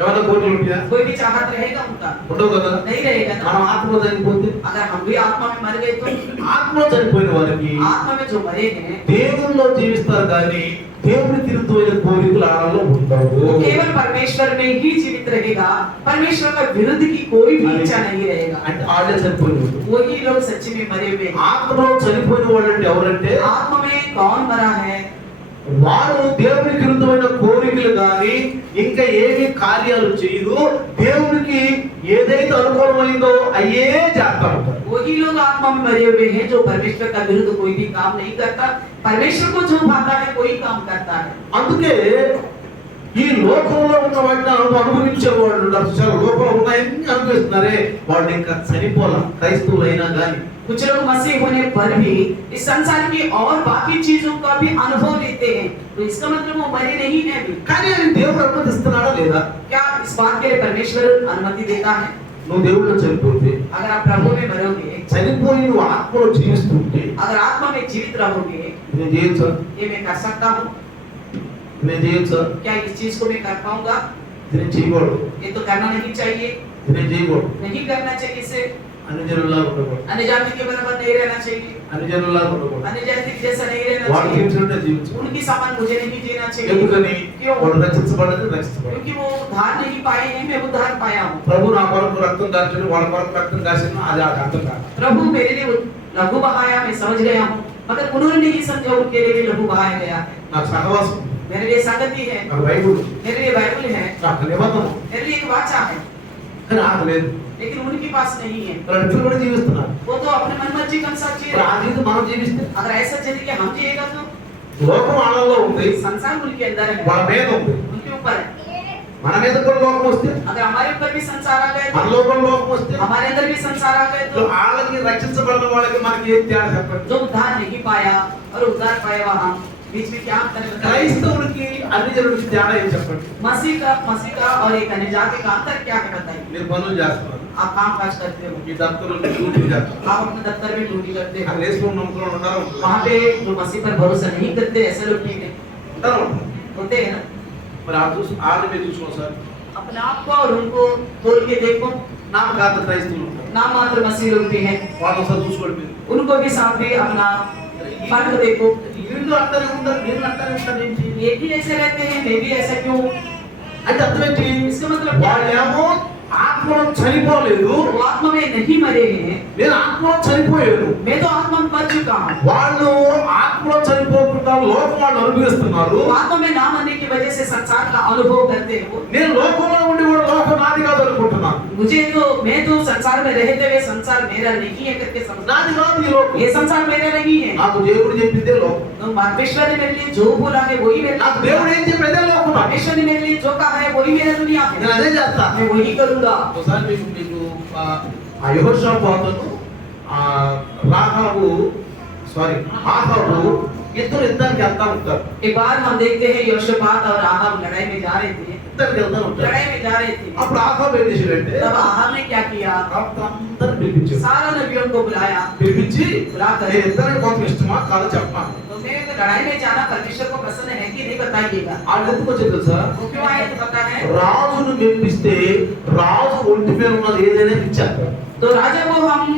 ఏమైనా కోరికలు ఉంటాయా? कोई भी चाहत रहेगा उनका? ఉండవు కదా. नहीं रहेगा ना। మనం ఆత్మలో చనిపోతే, अगर हम भी आत्मा में मर गए तो ఆత్మలో చనిపోయిన వారికి आत्मा में जो मरे हैं దేవుల్లో జీవిస్తారు కానీ దేవుని విరుద్ధమైన కోరికలు ఆడలో ఉండవు. वो केवल परमेश्वर में ही जीवित रहेगा, परमेश्वर का विरुद्ध की कोई भी इच्छा नहीं रहेगा। అంటే ఆడే చనిపోయిన వాళ్ళు. वही लोग सच्ची में मरे हुए हैं। ఆత్మలో చనిపోయిన వాళ్ళు అంటే ఎవరంటే आत्मा में कौन मरा है? వారు దేవునికి విరుద్ధమైన కోరికలు కానీ ఇంకా ఏమి కార్యాలు చేయరు, దేవునికి ఏదైతే అనుకూలమైందో అయ్యే చేస్తా ఉంటారు. वही लोग आत्मा में मरे हुए हैं जो परमेश्वर का विरुद्ध कोई भी काम नहीं करता, परमेश्वर को जो भाता है कोई काम करता है। అందుకే ఈ లోకంలో ఉన్న వాటిని అనుభవించే వాళ్ళు చాలా లోకంలో ఉన్నాయని అనుభవిస్తున్నారే, వాళ్ళు ఇంకా చనిపోలా క్రైస్తవులైనా కానీ. कुछ लोग मसीह होने पर भी इस संसार की और बाकी चीजों का भी अनुभव लेते हैं, तो इसका मतलब वो मरे नहीं है भी। కానీ అది దేవుడు అనుమతిస్తున్నాడా లేదా? क्या इस बात के लिए परमेश्वर अनुमति देता है? నువ్వు దేవుడిలో చనిపోతే, अगर आप प्रभु में मरोगे, చనిపోయి నువ్వు ఆత్మలో జీవిస్తుంటే अगर आत्मा में जीवित रहोगे, నేను చేయొచ్చా? ये मैं कर सकता हूँ? నేను చేయొచ్చా? क्या इस चीज को मैं कर पाऊंगा? నేను చేయకూడదు. ये तो करना नहीं चाहिए, నేను చేయకూడదు. नहीं करना चाहिए, इसे అన్ని జనుల్లా ఉండకూడదు. अन्य जाति के बराबर नहीं रहना चाहिए। అన్ని జనుల్లా ఉండకూడదు. अन्य जाति के जैसा नहीं रहना వాడు चाहिए। జీవించినట్టే జీవించు. उनकी समान मुझे नहीं जीना चाहिए। ఎందుకని क्यों? వాడు రక్షించబడలేదు రక్షించబడలేదు. क्योंकि वो उद्धार नहीं पाए हैं, मैं उद्धार पाया हूँ। ప్రభు నా కొరకు రక్తం దాల్చను వాడి కొరకు రక్తం దాల్చను అది ఆ అర్థం కాదు. प्रभु मेरे लिए लहू बहाया, मैं समझ गया हूँ, मगर उन्होंने नहीं समझा उनके लिए भी लहू बहाया गया है। నాకు సహవాసం, मेरे लिए संगति है, నాకు బైబిల్, मेरे लिए बाइबल है, నాకు నిబంధన, मेरे लिए एक वाचा है, కానీ నాకు లేదు. लेकिन उनके पास नहीं है। వాళ్ళు ఎప్పుడు కూడా జీవిస్తున్నారు. वो तो अपने मन मर्जी के अनुसार जी ఇప్పుడు रहे ఆ हैं। జీవితం మనం జీవిస్తే अगर ऐसा जिंदगी हम जिएगा तो లోకం వాళ్ళలో ఉంది, संसार उनके अंदर వాళ్ళ है, మీద ఉంది. उनके ऊपर है। మన మీద కూడా లోకం వస్తే, अगर हमारे ऊपर भी संसार आ गए మన तो లోకం లోకం వస్తే हमारे अंदर भी संसार आ गए तो వాళ్ళకి రక్షించబడిన వాళ్ళకి మనకి ఏం తేడా చెప్పండి. जो उद्धार नहीं पाया और उद्धार पाया वहाँ बीच में क्या अंतर है? క్రైస్తవుడికి అన్ని జనుడికి తేడా ఏం చెప్పండి. मसीह का और एक अन्य जाति का अंतर क्या है बताइए। మీరు పనులు చేస్తున్నారు, आप काम काज करते हो, మీ దత్తలు డ్యూటీ చేస్తున్నారు, आप अपने दफ्तर में ड्यूटी करते ఆ हो, లేసులో నమ్ముకుని ఉంటారు वहाँ पे जो मसीह पर भरोसा नहीं करते ऐसे लोग ठीक है ఉంటారు. होते हैं ना। మరి ఆ చూసి ఆడిని మీరు చూసుకోండి సార్. अपने आप को और उनको तोल के देखो। నామకార్థ క్రైస్తవులు ఉంటారు, नाम मात्र मसीह लोग भी हैं, వాళ్ళని ఒకసారి చూసుకోండి మీరు. उनको भी साथ भी अपना फर्क देखो। వీళ్ళు అట్లనే ఉంటారు, నేను అట్లనే ఉంటాను ఏంటి ये भी ऐसे रहते हैं, मैं भी ऐसा क्यों? అంటే అర్థం ఏంటి? इसका मतलब क्या है? వాళ్ళేమో ఆత్మలో చనిపోలేదు, वो आत्मा में नहीं मरे हैं, నేను ఆత్మలో చనిపోయాను. मैं तो आत्मा में मर चुका हूँ। వాళ్ళు ఆత్మలో చనిపోకుండా లోకం వాళ్ళు అనుభవిస్తున్నారు. वो आत्मा में ना मरने की वजह से संसार का अनुभव करते हैं वो। నేను లోకంలో ఉండి కూడా లోకం నాది కాదు అనుకుంటున్నాను. मैं तो संसार में रहते हुए संसार मेरा नहीं है करके समझना। నాది కాదు ఈ లోకం. ये संसार मेरा नहीं है। నాకు దేవుడు చెప్పిందే లోకం. तो परमेश्वर ने मेरे लिए जो बोला है वही मेरे నాకు लिए। దేవుడు ఏం చెప్పేదే లోకం. परमेश्वर ने मेरे लिए जो कहा है वही मेरा दुनिया నేను है, అదే చేస్తా. मैं वही करूंगा। ఒకసారి మీకు ఆ యెహోషాపాతును రాహాబు ఆహాబు ఇద్దరు యుద్ధానికి వెళ్తా ఉంటారు. एक बार हम देखते हैं योशपात और आहाब लड़ाई में जा रहे थे, ఇద్దరికి వెళ్తా ఉంటారు. लड़ाई में जा रहे थे। అప్పుడు ఆహాబు ఏం చేశాడంటే तब आहाब ने क्या किया? అందరిని పిలిపించాడు. सारा नबियों को बुलाया, పిలిపించి बुलाकर నేను ఇద్దరికి కొంత ఇష్టమా కాదు చెప్పమా. तो मैं लड़ाई में जाना परमेश्वर को पसंद है कि नहीं बताइएगा। వాళ్ళు ఎందుకు వచ్చారు తెలుసా? वो क्यों आए तो पता है? రాజును మెప్పిస్తే రాజు ఒంటి మీద ఉన్నది ఏదైనా ఇచ్చారు. तो राजा को हम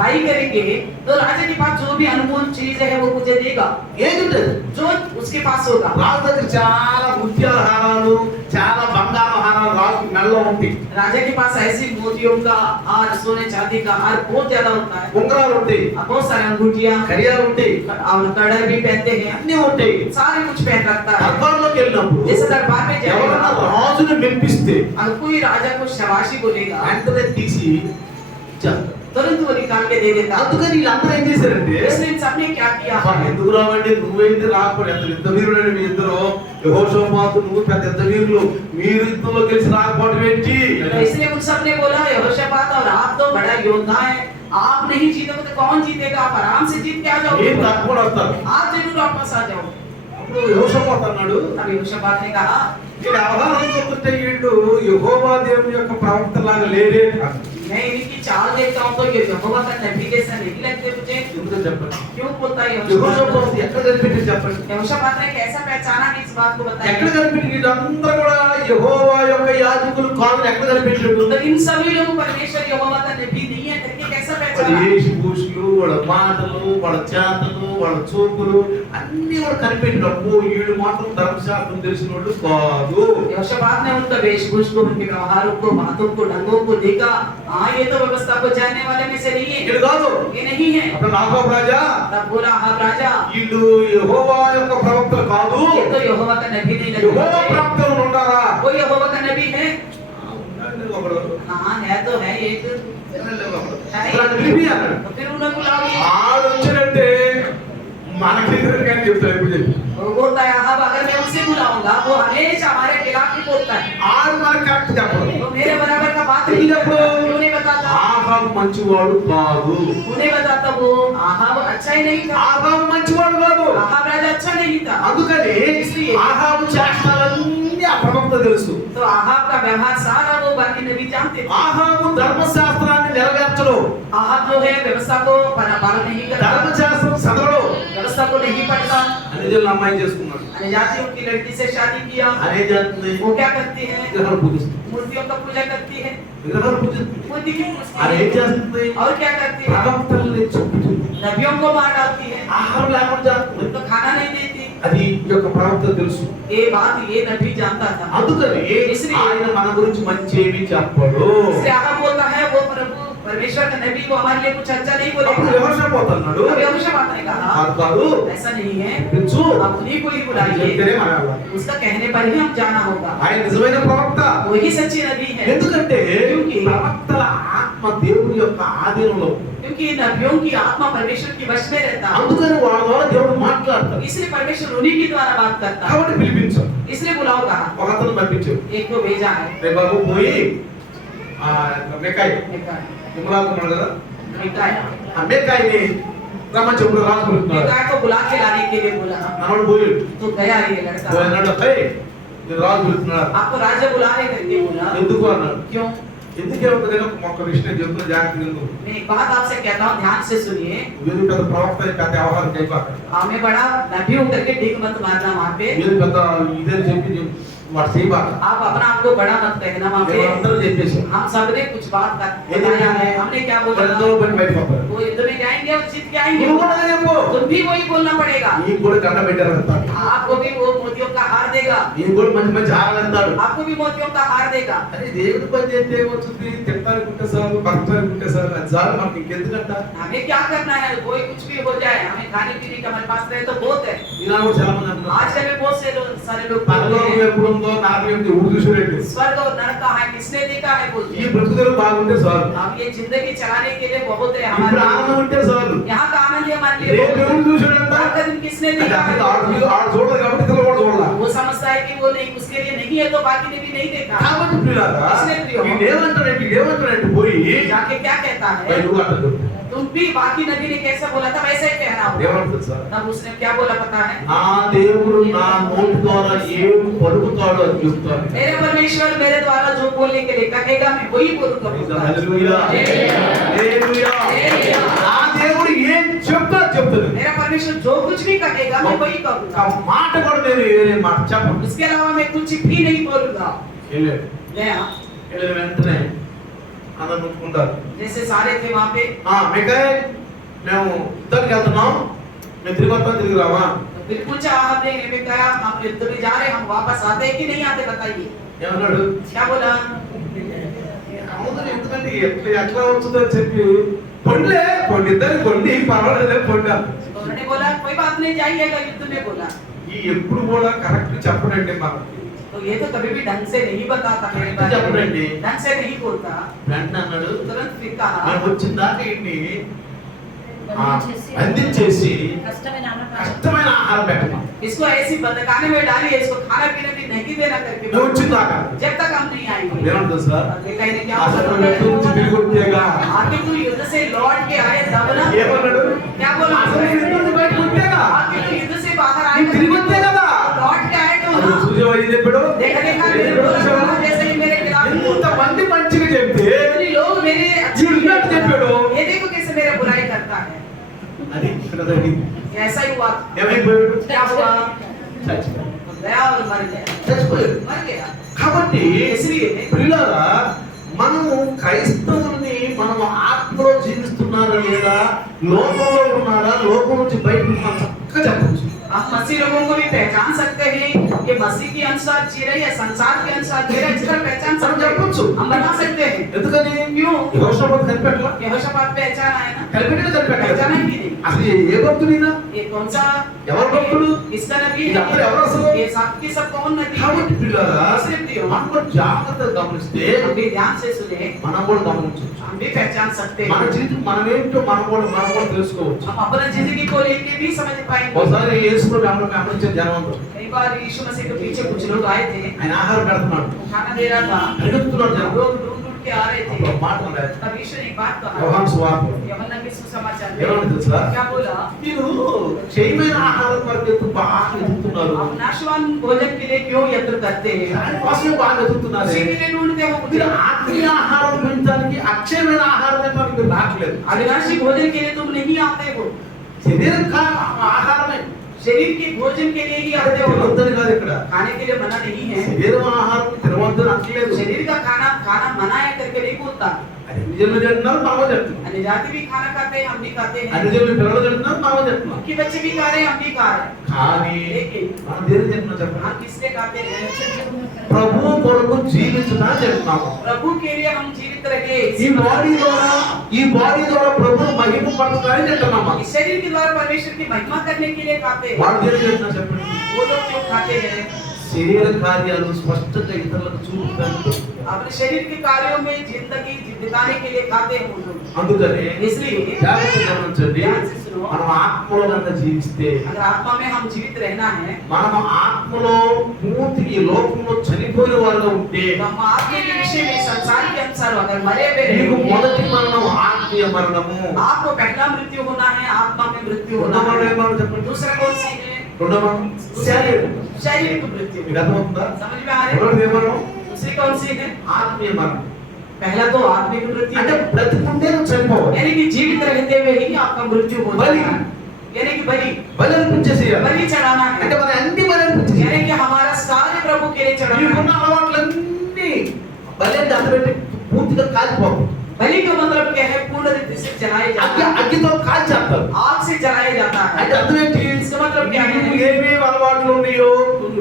भाई करेंगे तो राजा के पास जो भी अनमोल चीज है वो मुझे देगा, ఏదుంటది? जो उसके पास होगा। రాజు దగ్గర చాలా ముత్యాల హారాలు చాలా బంగారు హారాలు రాజు మెడలో ఉంటాయి, राजा के पास ऐसी मोतियों का हार, सोने चांदी का हार बहुत ज्यादा होता है, ఉంగరాలు ఉంటాయి, बहुत सारे अंगूठियां కడియాలు ఉంటాయి, और कड़े भी पहनते हैं, అన్ని ఉంటాయి. सारे कुछ पहन रखता है। దర్బార్లోకి వెళ్ళినప్పుడు जैसे दरबार में ఎవరైనా जाएगा, రాజును మెప్పిస్తే अगर कोई राजा को शाबाशी बोलेगा వెంటనే తీసి ఇచ్చేస్తారు. तुरंत वो निकाल के दे देता। అందుకని వీళ్ళందరూ ఏం చేశారంటే इसलिए इन सबने क्या किया? అబ్బా, ఎందుకు రావండి నువ్వేంటి రాకపోతే ఎంత యుద్ధ వీరుడు మీ ఇద్దరు యెహోషాపాతు నువ్వు పెద్ద యుద్ధ వీరులు మీరు యుద్ధంలో గెలిచి రాకపోవడం ఏంటి? तो इसलिए उन सब ने बोला यहोशापात और आप तो बड़ा योद्धा है, आप नहीं जीतोगे तो कौन जीतेगा? आप आराम से जीत के आ మీరు जाओगे, తప్పకుండా వస్తారు. आप जरूर वापस आ जाओ। అప్పుడు యెహోషాపాతు అన్నాడు, तब यहोशापात ने कहा, నేను అవగాహన చెప్తుంటే వీళ్ళు యెహోవా దేవుని యొక్క ప్రవక్తలాగా లేరే అన్నాడు. मैं इनकी चाल देखता हूँ तो ये यहोवा का नबी जैसा नहीं लगते मुझे। ఎందుకో చెప్పండి. क्यों बोलता है యెహోషాపాతు ఎక్కడ కనిపెట్టి చెప్పండి. यहोशापात ने कैसा पहचाना कि इस बात को ఎక్కడ बताइए? కనిపెట్టి వీళ్ళందరూ కూడా యెహోవా యొక్క యాజకులు కాదని ఎక్కడ కనిపెట్టాడు? तो इन सभी लोग परमेश्वर यहोवा का नबी नहीं है करके कैसा వాళ్ళ पहचाना? వేషభూషలు వాళ్ళ మాటలు వాళ్ళ చేతలు వాళ్ళ చూపులు అన్ని కూడా కనిపెట్టినప్పుడు వీళ్ళు మాత్రం ధర్మశాస్త్రం తెలిసిన వాళ్ళు కాదు. यहोशापात ने उनका वेशभूष को, उनके व्यवहारों को, बातों को, ढंगों को देखा, हाँ ये तो व्यवस्था को जानने वाले में से नहीं है, వీళ్ళు కాదు. ये नहीं है। అప్పుడు నాగోబు రాజా तब बोला हाँ राजा, వీళ్ళు యెహోవా యొక్క ప్రవక్తలు కాదు, ये तो यहोवा का नबी नहीं యెహోవా लगता। ప్రవక్తలు ఉన్నారా? कोई यहोवा का नबी है? ఉన్నాడు ఒకడు. हाँ है तो है एक। ఉన్నాడు ఒకడు. है అప్పుడు ఆయన పిలిపి అన్నాడు. तो फिर उन्हें बुलाओ। ఆడు వచ్చినట్టే మనకి ఎదురుగానే చెప్తాడు. ఇప్పుడు చెప్పి वो बोलता है हाँ अगर मैं उसे बुलाऊंगा वो हमेशा हमारे खिलाफ ही बोलता है, ఆడు మనకి करेक्ट చెప్పడు. तो मेरे बराबर का बात नहीं नहीं చెప్పు. क्यों नहीं बताता? ఆహాబు మంచివాడు కాదు. उन्हें बताता वो आहाब अच्छा ही नहीं था, ఆహాబు మంచివాడు కాదు. आहाब राजा अच्छा नहीं था। అందుకని ఆహాబు చేష్టలన్నీ ఆ ప్రవక్త తెలుసు. तो आहाब का व्यवहार सारा वो बाकी नबी जानते थे। ఆహాబు ధర్మశాస్త్రాన్ని నెరవేర్చడు, आहाब जो है व्यवस्था को पालन नहीं करता, ధర్మశాస్త్రం చదవడు. व्यवस्था को नहीं पढ़ता, అనేది అమ్మాయి చేసుకున్నాడు. जातियों की लड़की से शादी किया। అనేది చేస్తుంది वो क्या करती है? విగ్రహాలు పూజిస్తుంది. मूर्तियों का पूजा करती है, విగ్రహాలు పూజిస్తుంది. मूर्ति की पूजती అది ఏం है। చేస్తుంది? और क्या करती है? ప్రవక్తల్ని చంపుతుంది. नबियों को मार डालती है, ఆహారం లేకుండా చేస్తుంది. उनको खाना नहीं देती। అది ఈ యొక్క ప్రవక్త తెలుసు. ये बात ये नबी जानता था। అందుకని ఆయన మన గురించి మంచి ఏమీ చెప్పడు. इसलिए आगा बोलता है वो प्रभु परमेश्वर का नबी वो हमारे लिए कुछ अच्छा नहीं అప్పుడు बोलेगा। ఎవరు अभी यहोशपात ने कहा కాదు ऐसा नहीं है, తెలుసు आप उन्हीं को ही అని बुलाइए, చెప్తేనే మనం వెళ్ళాలి. उसका कहने पर ही हम जाना होगा। ఆయన నిజమైన ప్రవక్త. वही सच्ची नबी है, ఎందుకంటే क्योंकि ప్రవక్తల ఆత్మ దేవుని యొక్క ఆధీనంలో ఉంది. क्योंकि नबियों की आत्मा परमेश्वर की वश में रहता है, అందుకని వాళ్ళ ద్వారా దేవుడు మాట్లాడతాడు. इसलिए परमेश्वर उन्हीं के द्वारा बात करता है। కాబట్టి పిలిపించాడు. इसलिए बुलाओ कहा, ఒక అతను పంపించాడు. एक को भेजा है। రే బాబు పోయి మేకాయ్ मिकाया కుమరాకున్నాడు కదా, ఆ మేకాయని రమ్మని చెప్పు రాజు పిలుస్తున్నాడు. मिकाया को बुला के लाने के लिए बोला, మనోడు పోయాడు. तो गया ये लड़का। పోయినాడు. నేను రాజు పిలుస్తున్నాడు. आपको राजा बुलाने करके बोला, ఎందుకు అన్నాడు. क्यों? ఎందుకేమవుతుందని ఒక విషయం చెప్తున్నా, జాగ్రత్తగా విను. मैं एक बात आपसे कहता हूँ, ध्यान से सुनिए। మీరు పెద్ద ప్రవక్త పెద్ద వ్యవహారం చేయబాక. हमें बड़ा नबी हूँ करके डिग मत मारना वहाँ पे। మీరు పెద్ద ఇదని చెప్పి వాడు చేయబాక. आप अपना आपको बड़ा मत कहना वहाँ पे। అందరూ చెప్పేసి हम सबने कुछ बात बताया है, हमने क्या बोला, అందరూ పని బయటపడతారు. वो युद्ध में जाएंगे और जीत के आएंगे। నువ్వు కూడా చెప్పు. तुम भी वही बोलना पड़ेगा। ఈ కూడా గంట పెట్టారు అంటాడు. आपको भी वो मोतियों का हार देगा, ఈ కూడా మంచి మంచి ఆహారం అంటాడు. आपको भी मोतियों का हार देगा। అరే దేవుడి పని చేస్తే ఏమవుతుంది, తింటానికి ఉంటే సార్ భక్తానికి ఉంటే సార్ అది చాలు మనకి ఇంకెందుకంట. हमें क्या करना है, कोई कुछ भी हो जाए, हमें खाने पीने का हमारे पास रहे तो बहुत है। ఈనాడు కూడా చాలా మంది అంటున్నారు आजकल में बहुत से सारे लोग పరలోకం ఎప్పుడు ఉందో నాకు ఏంటి ఊరు చూసేయండి. स्वर्ग और नरक का है, किसने देखा है बोलते ఈ हैं। బ్రతుకులు బాగుంటే చాలు. हम ये जिंदगी चलाने के लिए बहुत है ఇప్పుడు हमारे, ఆనందం ఉంటే చాలు. यहाँ का आनंद ही हमारे लिए రేపు बहुत ఎవరు చూసాడంట. है। का दिन किसने అంటే देखा అసలు है, ఆడు చూడదు కాబట్టి ఇతరులు కూడా చూడాల. वो समझता है कि वो नहीं, उसके लिए नहीं है तो बाकी ने भी नहीं देखा। కాబట్టి ప్రియులారా వీడేమంటాడంటే పోయి जाके क्या कहता है, నువ్వు అంటాడు. तुम भी बाकी नबी ने कैसा बोला था वैसे ही कहना होगा। ఏమంటుంది సార్, तब उसने क्या बोला पता है, నా దేవుడు నా నోటి ద్వారా ఏం పలుకుతాడో అని చెప్తాను. मेरे परमेश्वर मेरे द्वारा जो बोलने के लिए कहेगा मैं वही बोलूंगा। హల్లెలూయా. హల్లెలూయా. నా దేవుడు ఏం చెప్తాడో చెప్తాడు. मेरा परमेश्वर जो कुछ भी कहेगा मैं वही ఒక करूंगा, మాట కూడా నేను వేరే మాట చెప్పను. उसके अलावा मैं कुछ भी नहीं बोलूंगा। వెళ్ళాడు. गया, వెళ్ళిన వెంటనే అందరూ నొప్పుకుంటారు. जैसे सारे थे वहां पे, మికాయ్ మేము యుద్ధానికి వెళ్తున్నాం, మేము తిరిగి వస్తాం, తిరిగి రావా. तो फिर पूछा आपने ने कहा हम युद्ध में जा रहे हैं, हम वापस आते हैं कि नहीं आते बताइए। ఏమన్నాడు, क्या बोला, అవును ఎందుకంటే ఎట్లా అవుతుందని చెప్పి పొండిలే పొండి ఇద్దరు పొండి పర్వాలేదు పొండి. तो उन्होंने बोला कोई बात नहीं जाइएगा युद्ध में बोला। ఈ ఎప్పుడు కూడా కరెక్ట్ చెప్పడండి మనకి. तो ये तो कभी भी ढंग से नहीं बताता, मेरे जब बारे में रेड्डी। ढंग से नहीं बोलता। వెంటనే అన్నాడు, तुरंत फिर कहा, మేము వచ్చిన దాకా ఇన్ని బంధించేసి బంధించేసి కష్టమైన ఆహారం కష్టమైన ఆహారం పెట్టమా. इसको ऐसी बंदखाने में डालिए, इसको खाना पीना भी नहीं देना करके మేము వచ్చిన దాకా जब तक हम नहीं आएंगे। ఏమంటుంది సార్, लेकिन क्या అసలు యుద్ధం నుంచి తిరిగి వచ్చేగా आगे तू युद्ध से लौट के आए तब ना, ఏమన్నాడు, क्या बोला, అసలు యుద్ధం నుంచి బయటకు వచ్చేగా आगे तू युद्ध से बाहर आए నేను తిరిగి వచ్చే కదా. लौट के आए तो అది ना, సూర్యవాడు ఏం చెప్పాడు, देखा देखा मेरे बोला जैसे ही मेरे खिलाफ ఇంతమంది మంచిగా చెప్తే इतने लोग मेरे अच्छे వీడు ఉన్నట్టు చెప్పాడు. ये देखो कैसे मेरा बुराई करता है। అది ఇక్కడ జరిగింది. ऐसा ही हुआ, ఏమైపోయాడు, क्या हुआ, చచ్చిపోయాడు. गया और मर गया, చచ్చిపోయాడు. मर गया। కాబట్టి इसलिए ప్రియులారా మనము క్రైస్తవుల్ని మనము ఆత్మలో జీవిస్తున్నారా లేదా, లోకంలో ఉన్నారా, లోకం నుంచి బయటకు ఉన్నారా చక్కగా చెప్పచ్చు. हम मसीह लोगों को भी पहचान सकते हैं कि मसीह के अनुसार जी रहे या संसार के अनुसार जी रहे, इस तरह पहचान सकते हैं, हम बता सकते हैं। ఎందుకని क्यों, యెహోషాపాతు కనిపెట్టలా, यहोशापात पहचान है ना, కనిపెట్టాడు पहचाना ही नहीं। అసలు ఏ భక్తుడినా, ये कौन सा ఎవరు భక్తుడు, किसका नबी ఇది అందరూ ఎవరు అసలు? है, ये सब की सब कौन नबी है। కాబట్టి పిల్లరా इसलिए प्रियो, మనం కూడా జాగ్రత్తగా గమనిస్తే हम भी ध्यान से सुने, మనం కూడా గమనించవచ్చు. हम भी पहचान सकते మన हैं, జీవితం మనం ఏంటో మనం కూడా తెలుసుకోవచ్చు. हम अपना जिंदगी को लेके भी समझ पाएंगे। ఒకసారి యేసు గమనించే జనవంతం कई बार यीशु मसीह के पीछे कुछ लोग आए थे, ఆయన ఆహారం పెడుతున్నాడు, खाना दे रहा था, పరిగెత్తుతున్నాడు జనం. लोग ढूंढ ढूंढ के आ रहे అప్పుడు थे, ఒక మాట అన్నాడు, तब यीशु ने एक बात कहा, యోహాను సువార్త यूहन्ना के सुसमाचार ఏమని में తెలుసా, क्या बोला, మీరు క్షయమైన ఆహారం కొరకు బాగా ఎదుగుతున్నారు, आप नाशवान भोजन के लिए क्यों यत्न करते हैं, దానికోసమే బాగా ఎదుగుతున్నారు. उसी के लिए ढूंढते हो మీరు मुझे, ఆత్మీయ ఆహారం పెంచడానికి అక్షయమైన ఆహారం తినడానికి మీరు రావట్లేదు. अविनाशी भोजन के लिए तुम नहीं आते हो, శరీరం ఆహారమే, शरीर के भोजन के लिए ही आते हो, తినొద్దని కాదు ఇక్కడ. खाने के लिए मना नहीं है, శరీరం ఆహారం తినవద్దని అనట్లేదు. शरीर का खाना खाना मना है करके नहीं बोलता, అది ఏం జనులు తింటున్నారు మనం తింటున్నాం, अन्य जाति भी खाना खाते हैं, हम भी खाते అన్ని हैं, జనులు పిల్లలు తింటున్నారు మనం తింటున్నాం. उनके बच्चे भी खा रहे हैं, हम भी खा रहे हैं, కానీ लेकिन మనం దేని తింటున్నాం చెప్పండి? हम किससे खाते हैं? ప్రభు కొరకు జీవించడా తింటున్నాము. प्रभु के लिए हम जीवित रहे, ఈ బాడీ ద్వారా ప్రభు మహిమ పరచడానికి తింటున్నామా? इस शरीर के द्वारा परमेश्वर की महिमा करने के लिए खाते हैं. వాడు దేని తింటున్నా చెప్పండి? वो लोग क्यों खाते हैं? శరీర కార్యాలు స్పష్టంగా ఇతరులకు చూపించడానికి. अपने शरीर के कार्यों में जिंदगी बिताने के लिए खाते हैं वो लोग. అందుకని इसलिए జాగ్రత్తగా గమనించండి, ध्यान से सुनो, మనం ఆత్మలో కనుక జీవిస్తే, अगर आत्मा में हम जीवित रहना है, మనం ఆత్మలో పూర్తిగా ఈ లోకంలో చనిపోయిన వారుగా ఉంటే, तो हम आत्मा के विषय में संसार के अनुसार अगर मरे हुए నీకు रहेंगे, మొదటి మరణం ఆత్మీయ మరణము. आपको पहला मृत्यु होना है, आत्मा में मृत्यु రెండో होना మరణం है. ఏమన్నా చెప్పండి? दूसरा कौन सी है? రెండో మరణం శారీరక. शारीरिक मृत्यु. మీకు అర్థమవుతుందా? समझ में आ रहा है? రెండోది ఏ మరణం? दूसरी कौन सी है? ఆత్మీయ మరణం. पहला तो आत्मिक मृत्यु అంటే है, బ్రతికుంటే నువ్వు చనిపోవాలి. यानी कि जीवित रहते हुए ही आपका मृत्यु हो बलि. जाता है, यानी कि बलि బలి అర్పించేసేయాలి. बलि चढ़ाना అంటే है, మన అన్ని బలి అర్పించేసేయాలి. यानी कि हमारा सारे प्रभु के लिए चढ़ाना నీకున్న है. అలవాట్లన్నీ బలి అంటే అంతబెట్టి పూర్తిగా కాలిపోతాయి. बलि का मतलब क्या है? पूर्ण रीति से जलाया जाता है, అగ్గితో కాల్చేస్తారు. आग से जलाया जाता है. అంటే అర్థం ఏంటి? इसका मतलब क्या है? నీకు ఏమేమి అలవాట్లు ఉన్నాయో,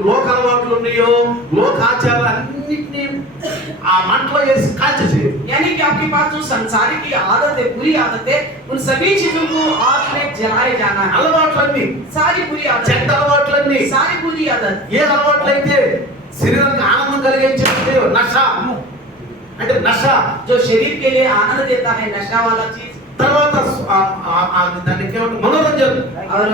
లోక అలవాట్లు ఉన్నాయో, లోక ఆచారాలు అన్నిటినీ ఆ మంటలో వేసి కాల్చేసేయాలి. यानी कि आपके पास जो संसार की आदत है, बुरी आदत है, उन सभी चीजों को आग में जलाए जाना है. అలవాట్లన్నీ, सारी बुरी आदत, చెడ్డ అలవాట్లన్నీ, सारी बुरी आदत, ఏ అలవాట్లయితే శరీరానికి ఆనందం కలిగించేది నష, అంటే నష. जो शरीर के लिए आनंद देता है, नशा वाला चीज, తర్వాత దానికి ఏమంటారు? మనోరంజన్. और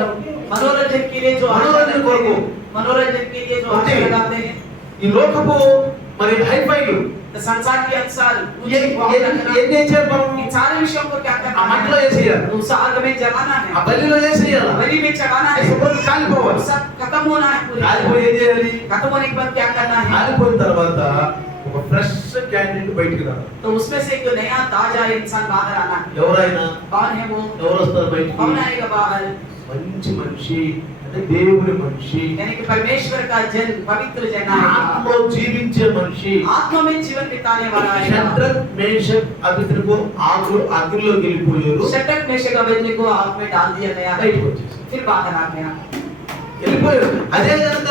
मनोरंजन के लिए जो मनोरंजन आशा को- मनोरंजन के लिए जो आशा होती है। लगाते हैं, ఈ లోకపు మరి హైఫైలు तो संसार के अनुसार ऊंची ఏం भाव रखना, చేయాలి? మనం इन सारे विषयों को क्या ఆ करना మంటలో है? వేసేయాలి, उस आग में जलाना ఆ है, బలిలో వేసేయాలి. बलि में चढ़ाना है, శుభ్రంగా కాలిపోవాలి. सब खत्म होना है पूरी. కాలిపోయి ఏం చేయాలి? खत्म होने के बाद क्या करना है? కాలిపోయిన తర్వాత ఒక ఫ్రెష్ క్యాండిడేట్ బయటికి రావాలి. तो उसमें से एक नया ताजा इंसान बाहर आना है. ఎవరైనా कौन है वो? ఎవరు వస్తారు బయటికి? कौन आएगा बाहर? మంచి మనిషి, అంటే దేవుని మనిషి, यानी कि परमेश्वर का जन, पवित्र जन आएगा, ఆత్మలో జీవించే మనిషి. आत्मा में जीवन बिताने वाला आएगा. షడ్రక్ మేషక్ అబేద్నెగో అగ్నిలోకి వెళ్ళిపోయారు, शड्रक मेशक अबेदनेगो को आग में डाल दिया गया, బయటకు వచ్చేసారు. फिर बाहर आ गया. వెళ్ళిపోయారు. అదే కనుక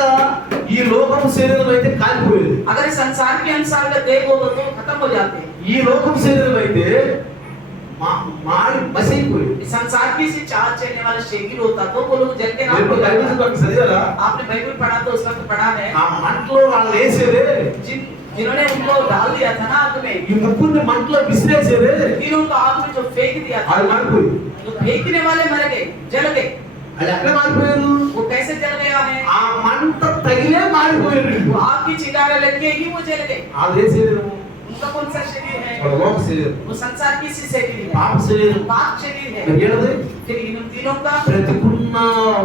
ఈ లోకపు శరీరం అయితే కాలిపోయేది. अगर संसार के अनुसार का देह हो तो खत्म हो जाते हैं. ఈ లోకపు శరీరం అయితే మాడి మసైపోయేది. इस संसार की से चाल चलने वाला शरीर होता तो वो लोग जलते ना మీరు हो బైబిల్ जाता. పక్క చదివారా? आपने बाइबल पढ़ा तो उस वक्त पढ़ा है, ఆ మంటలో వాళ్ళు వేసేదే, जिन्होंने उनको डाल दिया था ना आग में, ఈ ముగ్గురిని మంటలో విసిరేసేదే, तीनों को आग में जो फेंक दिया था, వాళ్ళు మాడిపోయింది. जो फेंकने वाले मर गए, जल गए. అది ఎక్కడ మాడిపోయారు? वो कैसे जल गया है? ఆ మంట తగిలే మాడిపోయారు. वो आग की चिंगारी लग गई ही वो जल गए. ఆ శరీరం उनका कौन सा शरीर है? వాళ్ళ లోక శరీరం, वो संसार की सी शरीर है, పాప శరీరం. पाप शरीर है. మరి ఏంటది? फिर इन तीनों का బ్రతికున్న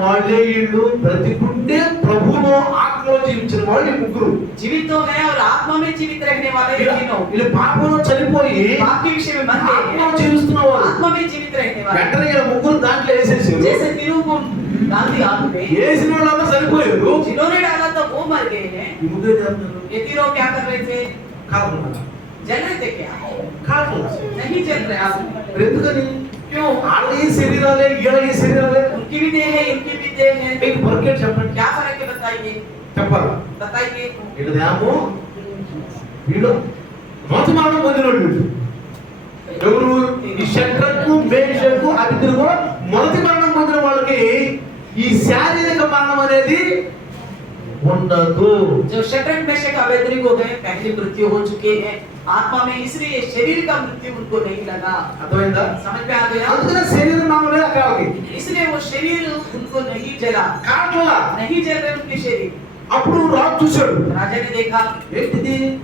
వాళ్ళే వీళ్ళు, బ్రతికుండే ప్రభువులో ఆత్మలో జీవించిన వాళ్ళు ఈ ముగ్గురు. जीवित तो है और आत्मा में जीवित रहने वाले ये तीनों, వీళ్ళు పాపంలో చనిపోయి पाप के विषय में मर गए ఆత్మలో हैं, జీవిస్తున్న వాళ్ళు. आत्मा में जीवित रहने वाले. వెంటనే ఇలా ముగ్గురు దాంట్లో వేసేసారు. जैसे तीनों को डाल दिया आग में, వేసిన వాళ్ళందరూ చనిపోయారు. जिन्होंने डाला तो वो मर गए हैं. ఈ ముగ్గురు ఏం చేస్తున్నారు? ये तीनों क्या कर रहे थे? కాకుండా जल रहे थे क्या? కాకుండా नहीं जल रहे आग में. మరి ఎందుకని? क्यों? వాళ్ళ ఈ శరీరాలే, వీళ్ళ ఈ శరీరాలే. उनकी भी देह है, इनकी भी देह है. మీకు పొరకేట్ చెప్పండి. क्या फर्क है बताइए? చెప్పాలా? बताइए. వీళ్ళదేమో వీళ్ళు మొదటి మరణం పొందినోళ్ళు వీళ్ళు. ఎవరు? ఈ షడ్రకు మేషకు అబేద్నెగో మొదటి మరణం పొందిన వాళ్ళకి ఈ శారీరక మరణం అనేది ఉండదు. जो शड्रक मेशक अबेदनेगो गए पहली मृत्यु हो चुके हैं आत्मा में, इसलिए शरीर का मृत्यु उनको नहीं लगा. అర్థమైందా? समझ में आ गया? అందుకనే శరీర మరణమే అక్కడికి इसलिए वो शरीर उनको नहीं जला, కాట్లా. नहीं जल रहे उनके शरीर. అప్పుడు రాజు చూశాడు, राजा ने देखा, ఏంటిది?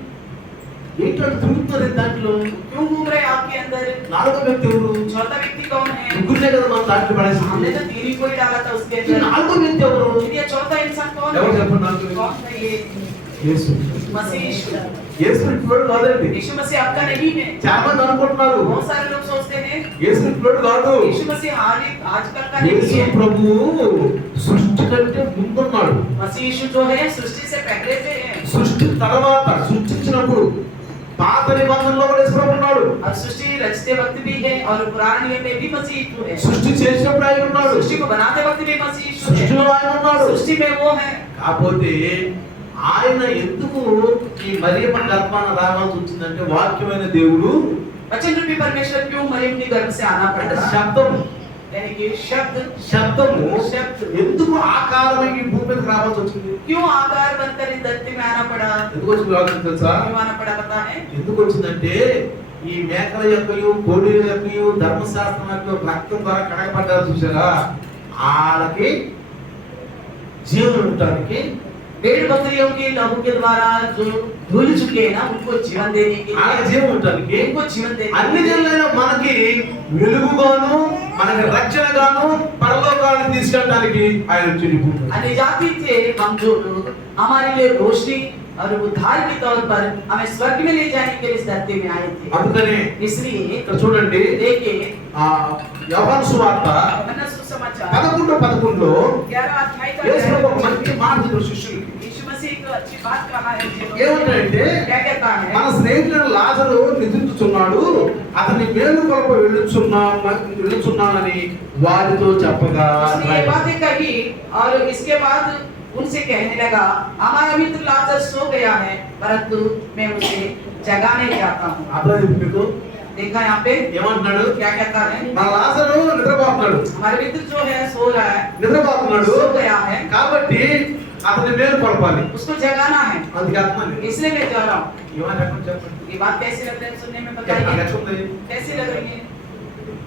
ఏంటో తిరుగుతున్నారు దాంట్లో. क्यों घूम रहे आपके अंदर? నాలుగో వ్యక్తి ఎవరు? चौथा व्यक्ति कौन है? ముగ్గురునే కదా మనం దాంట్లో हमने పడేసింది. तो तीन ही को ही डाला था उसके ఈ अंदर. నాలుగో వ్యక్తి ఎవరు? ये चौथा इंसान कौन ఎవరు है? చెప్పండి నాకు? कौन है ये? యేసు. मसीह यीशु. యేసు ఇప్పుడు కాదండి. यीशु मसीह आपका नहीं है. చాలా మంది అనుకుంటున్నారు बहुत सारे लोग सोचते हैं యేసు ఇప్పుడు కాదు. यीशु मसीह आजकल का नहीं యేసు है. ప్రభు సృష్టి కంటే ముందున్నాడు. मसीह यीशु जो है सृष्टि से पहले से है. సృష్టి తర్వాత సృష్టించినప్పుడు పాత నిబంధనలో కూడా యేసు ప్రభు ఉన్నాడు. और सृष्टि रचते वक्त भी है और पुराने नियम में भी मसीह यीशु है। సృష్టి చేసినప్పుడు ఆయన ఉన్నాడు. सृष्टि को बनाते वक्त भी मसीह यीशु है। సృష్టిలో ఆయన ఉన్నాడు. सृष्टि में वो है। కాకపోతే ఆయన ఎందుకు ఈ మరియమ్మ గర్భాన రావాల్సి వచ్చిందంటే వాక్యమైన దేవుడు वचन रूपी परमेश्वर क्यों मरियम के गर्भ से आना అంటే पड़ा? శబ్దము यानी कि శబ్దము शब्द ఎందుకు ఆకారమై ఈ భూమి మీదకి రావాల్సి వచ్చింది? क्यों आकार बनकर इस धरती में आना पड़ा? ఎందుకు వచ్చింది రావాల్సి తెలుసా? क्यों आना पड़ा पता है? ఎందుకు వచ్చిందంటే ఈ మేకల యొక్కయు కోడిల యొక్కయు ధర్మశాస్త్రం యొక్క రక్తం ద్వారా కడగబడ్డారు చూసారా, వాళ్ళకి జీవనం ఉండటానికి भेड़ बकरियों के लहू के द्वारा जो धुल चुके हैं ना उनको जीवन देने के వాళ్ళ लिए, జీవం ఉండటానికి उनको जीवन देने అన్ని के लिए జనులైన మనకి వెలుగుగాను మనకి రక్షణగాను పరలోకాన్ని తీసుకెళ్ళడానికి ఆయన వచ్చి ఈ భూమికి. अन्य जाति थे हम जो लोग, हमारे लिए रोशनी और उद्धार के तौर पर हमें स्वर्ग में ले जाने के लिए इस धरती में आए थे। అందుకనే इसलिए ఇక్కడ చూడండి देखिए యోహాను సువార్త मन्ना सुसमाचार 11:11 11 अध्याय का యేసు ప్రభు ఒక अध्याय మంచి మాట చెప్పారు శిష్యులకి. यीशु मसीह को अच्छी बात कहा है। ఏమంటాడంటే क्या कहता है? మన స్నేహితుడు లాజరు నిద్రించుచున్నాడు, అతని మేలు కొరకు వెళ్ళుచున్నానని వారితో చెప్పగా उसने ये बातें कही और इसके बाद उनसे कहने लगा, हमारा मित्र लाजर सो गया है, परंतु मैं उसे जगाने जाता हूँ। అర్థమైంది మీకు? देखा यहाँ पे ఏమంటున్నాడు? क्या कहता है? మన లాజరు నిద్రపోతున్నాడు, हमारे मित्र जो है सो रहा है, నిద్రపోతున్నాడు सो गया है, కాబట్టి అతని మేలు కొలపాలి. उसको जगाना है, అందుకే అర్థమైంది. इसलिए मैं जा रहा हूँ। ఏమని చెప్పండి. ये बात कैसी लग रही है सुनने में? అది बताइए ఎట్లుంది? कैसी लग रही है?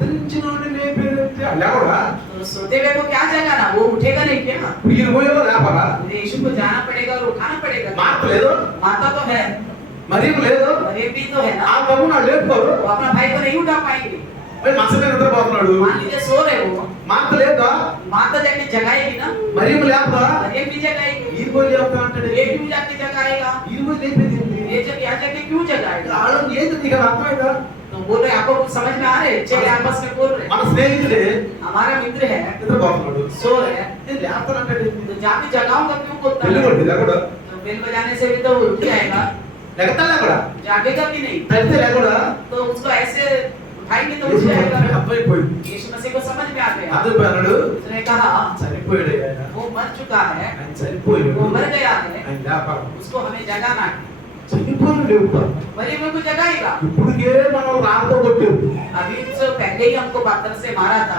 నిద్రించినోడిని లేపేదంటే లేవడా? तो सोते हुए को क्या जगाना? वो उठेगा नहीं क्या? ఈయన పోయేవో లేపరా? यीशु को जाना पड़ेगा और उठाना पड़ेगा। మాట లేదు, माता तो है, మరియం లేదు, मरियम भी तो है ఆ ना, బాబు నా లేపుకోరు. वो अपना भाई को नहीं उठा पाएंगे। మరి మనసులో నిద్రపోతున్నాడు, मान लीजिए सो रहे हो, మాట లేదా, माता जाके जगाएगी ना, మరియం లేపదా? मरियम भी जगाएगी। ఈయన పోయి లేపుతా అంటాడు. ये क्यों जाके जगाएगा? ఈయన పోయి లేపేది ఏంటి? ये जब यहाँ जाके क्यों जगाएगा? ఆడు ఏంటి నీకు అర్థమైందా? तो बोल रहे आपको कुछ समझ में आ रहे? चलिए आपस में बोल रहे, మన స్నేహితుడే हमारा मित्र है, నిద్రపోతున్నాడు, सो रहे हैं, నేను లేపుతానంటాడు. तो जाके जगाऊंगा क्यों बोलता है? వెళ్ళిపోండి లేకూడా, तो बेल बजाने से भी तो वो उठ जाएगा, లేకతా లేకూడా, जागेगा कि नहीं? తడితే లేకూడా. तो उसको ऐसे उठाएंगे तो उठ जाएगा। అర్థమైపోయింది. यीशु मसीह को समझ में आ गया। అర్థమైపోయాడు. उसने कहा సరిపోయాడు ఆయన, वो मर चुका है, ఆయన సరిపోయాడు, वो मर गया है, ఆయన లేపాలి. उसको हमें जगाना है। చనిపోయిన లేపుతారు. मरियम को जगाएगा। ఇప్పటికే మనం రాతో కొట్టాడు, अभी से पहले ही हमको पत्थर से मारा था,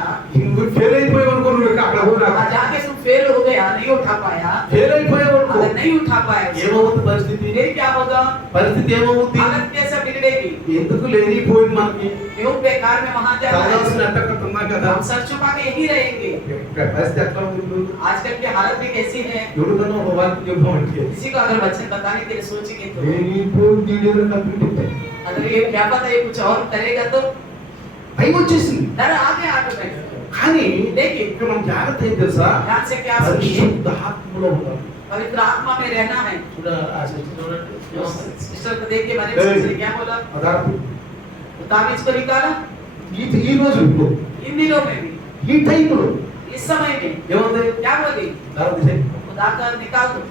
నువ్వు ఫెయిల్ అయిపోయావు అనుకో, నువ్వు అక్కడ పోయినా वहाँ जाके तुम फेल हो गया, नहीं उठा पाया, ఫెయిల్ అయిపోయావు అనుకో, अगर नहीं उठा पाया उसको, ఏమవుతుంది పరిస్థితి? फिर क्या होगा? పరిస్థితి ఏమవుతుంది? हालत कैसे बिगड़ेगी? ఎందుకు లేనిపోయింది మనకి? क्यों बेकार में वहाँ जाना చదవాల్సిన है? ఎట్టకట్టున్నా కదా. हम सर छुपा के यही रहेंगे। పరిస్థితి ఎట్లా ఉంది ఇప్పుడు? आजकल की हालत भी कैसी है? ఎవరికన్నా ఒక వాక్యం చెప్పమంటే किसी को अगर वचन बताने के लिए सोचेंगे तो లేనిపోయింది ఏదో కంప్లీట్ अगर ये क्या पता ये कुछ और करेगा तो టైం వచ్చేసింది. डर आ गया ऑटोमेटिक। కానీ लेकिन ఇక్కడ మనం జాగ్రత్త ఏం తెలుసా? ध्यान से क्या सुनिए, పరిశుద్ధ ఆత్మలో ఉండాలి. पवित्र आत्मा में रहना है। చూడండి. सिस्टर को देख के मैंने सिस्टर ने क्या बोला? అదాపు तो ताबीज को निकाला। ఈ రోజు ఇప్పుడు इन दिनों में भी, ఈ టైంలో इस समय में ఏముంది? क्या बोली? దారం తీసేయండి. खुदा का निकाल दो।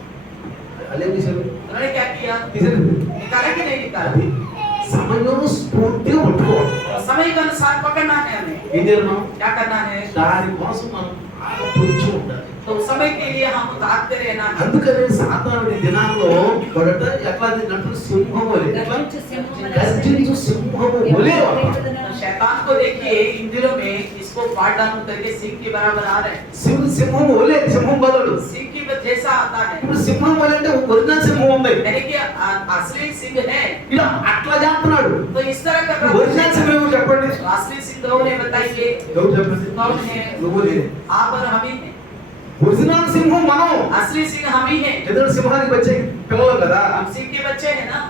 అల్లే తీసేయండి. उन्होंने क्या किया? తీసేయండి. निकाला कि नहीं निकाला? అది సమయం స్ఫూర్తిగా పట్టుకోవాలి. और समय के अनुसार पकड़ना है हमें। ఏం చేయాలి మనం? क्या करना है? దాని కోసం మనం పొడిచి ఉండాలి. तो उस समय के लिए हम ताकते रहना है। అందుకనే సాతానుడి దినాల్లో కొడట ఎట్లా అంటే సింహం వలె ఎట్లా గర్జించు సింహము వలె వాడు. शैतान को देखिए इन दिनों में इसको पाट डाउन करके सिंह के बराबर आ रहे हैं। సింహం వలె సింహం బలడు. सिंह की जैसा आता है, ఇప్పుడు సింహం వలె అంటే ఒరిజినల్ సింహం ఉంది. यानी कि असली सिंह है। ఇలా అట్లా చేస్తున్నాడు. तो इस तरह का ఒరిజినల్ సింహం ఎవరు చెప్పండి? तो असली सिंह कौन है बताइए? ఎవరు చెప్పండి? कौन है? నువ్వు లేదు. आप और हम ही हैं। ఒరిజినల్ సింహం మనం. असली सिंह हम ही हैं। ఎదురు సింహానికి వచ్చే పిల్లలు కదా, हम सिंह के बच्चे हैं ना,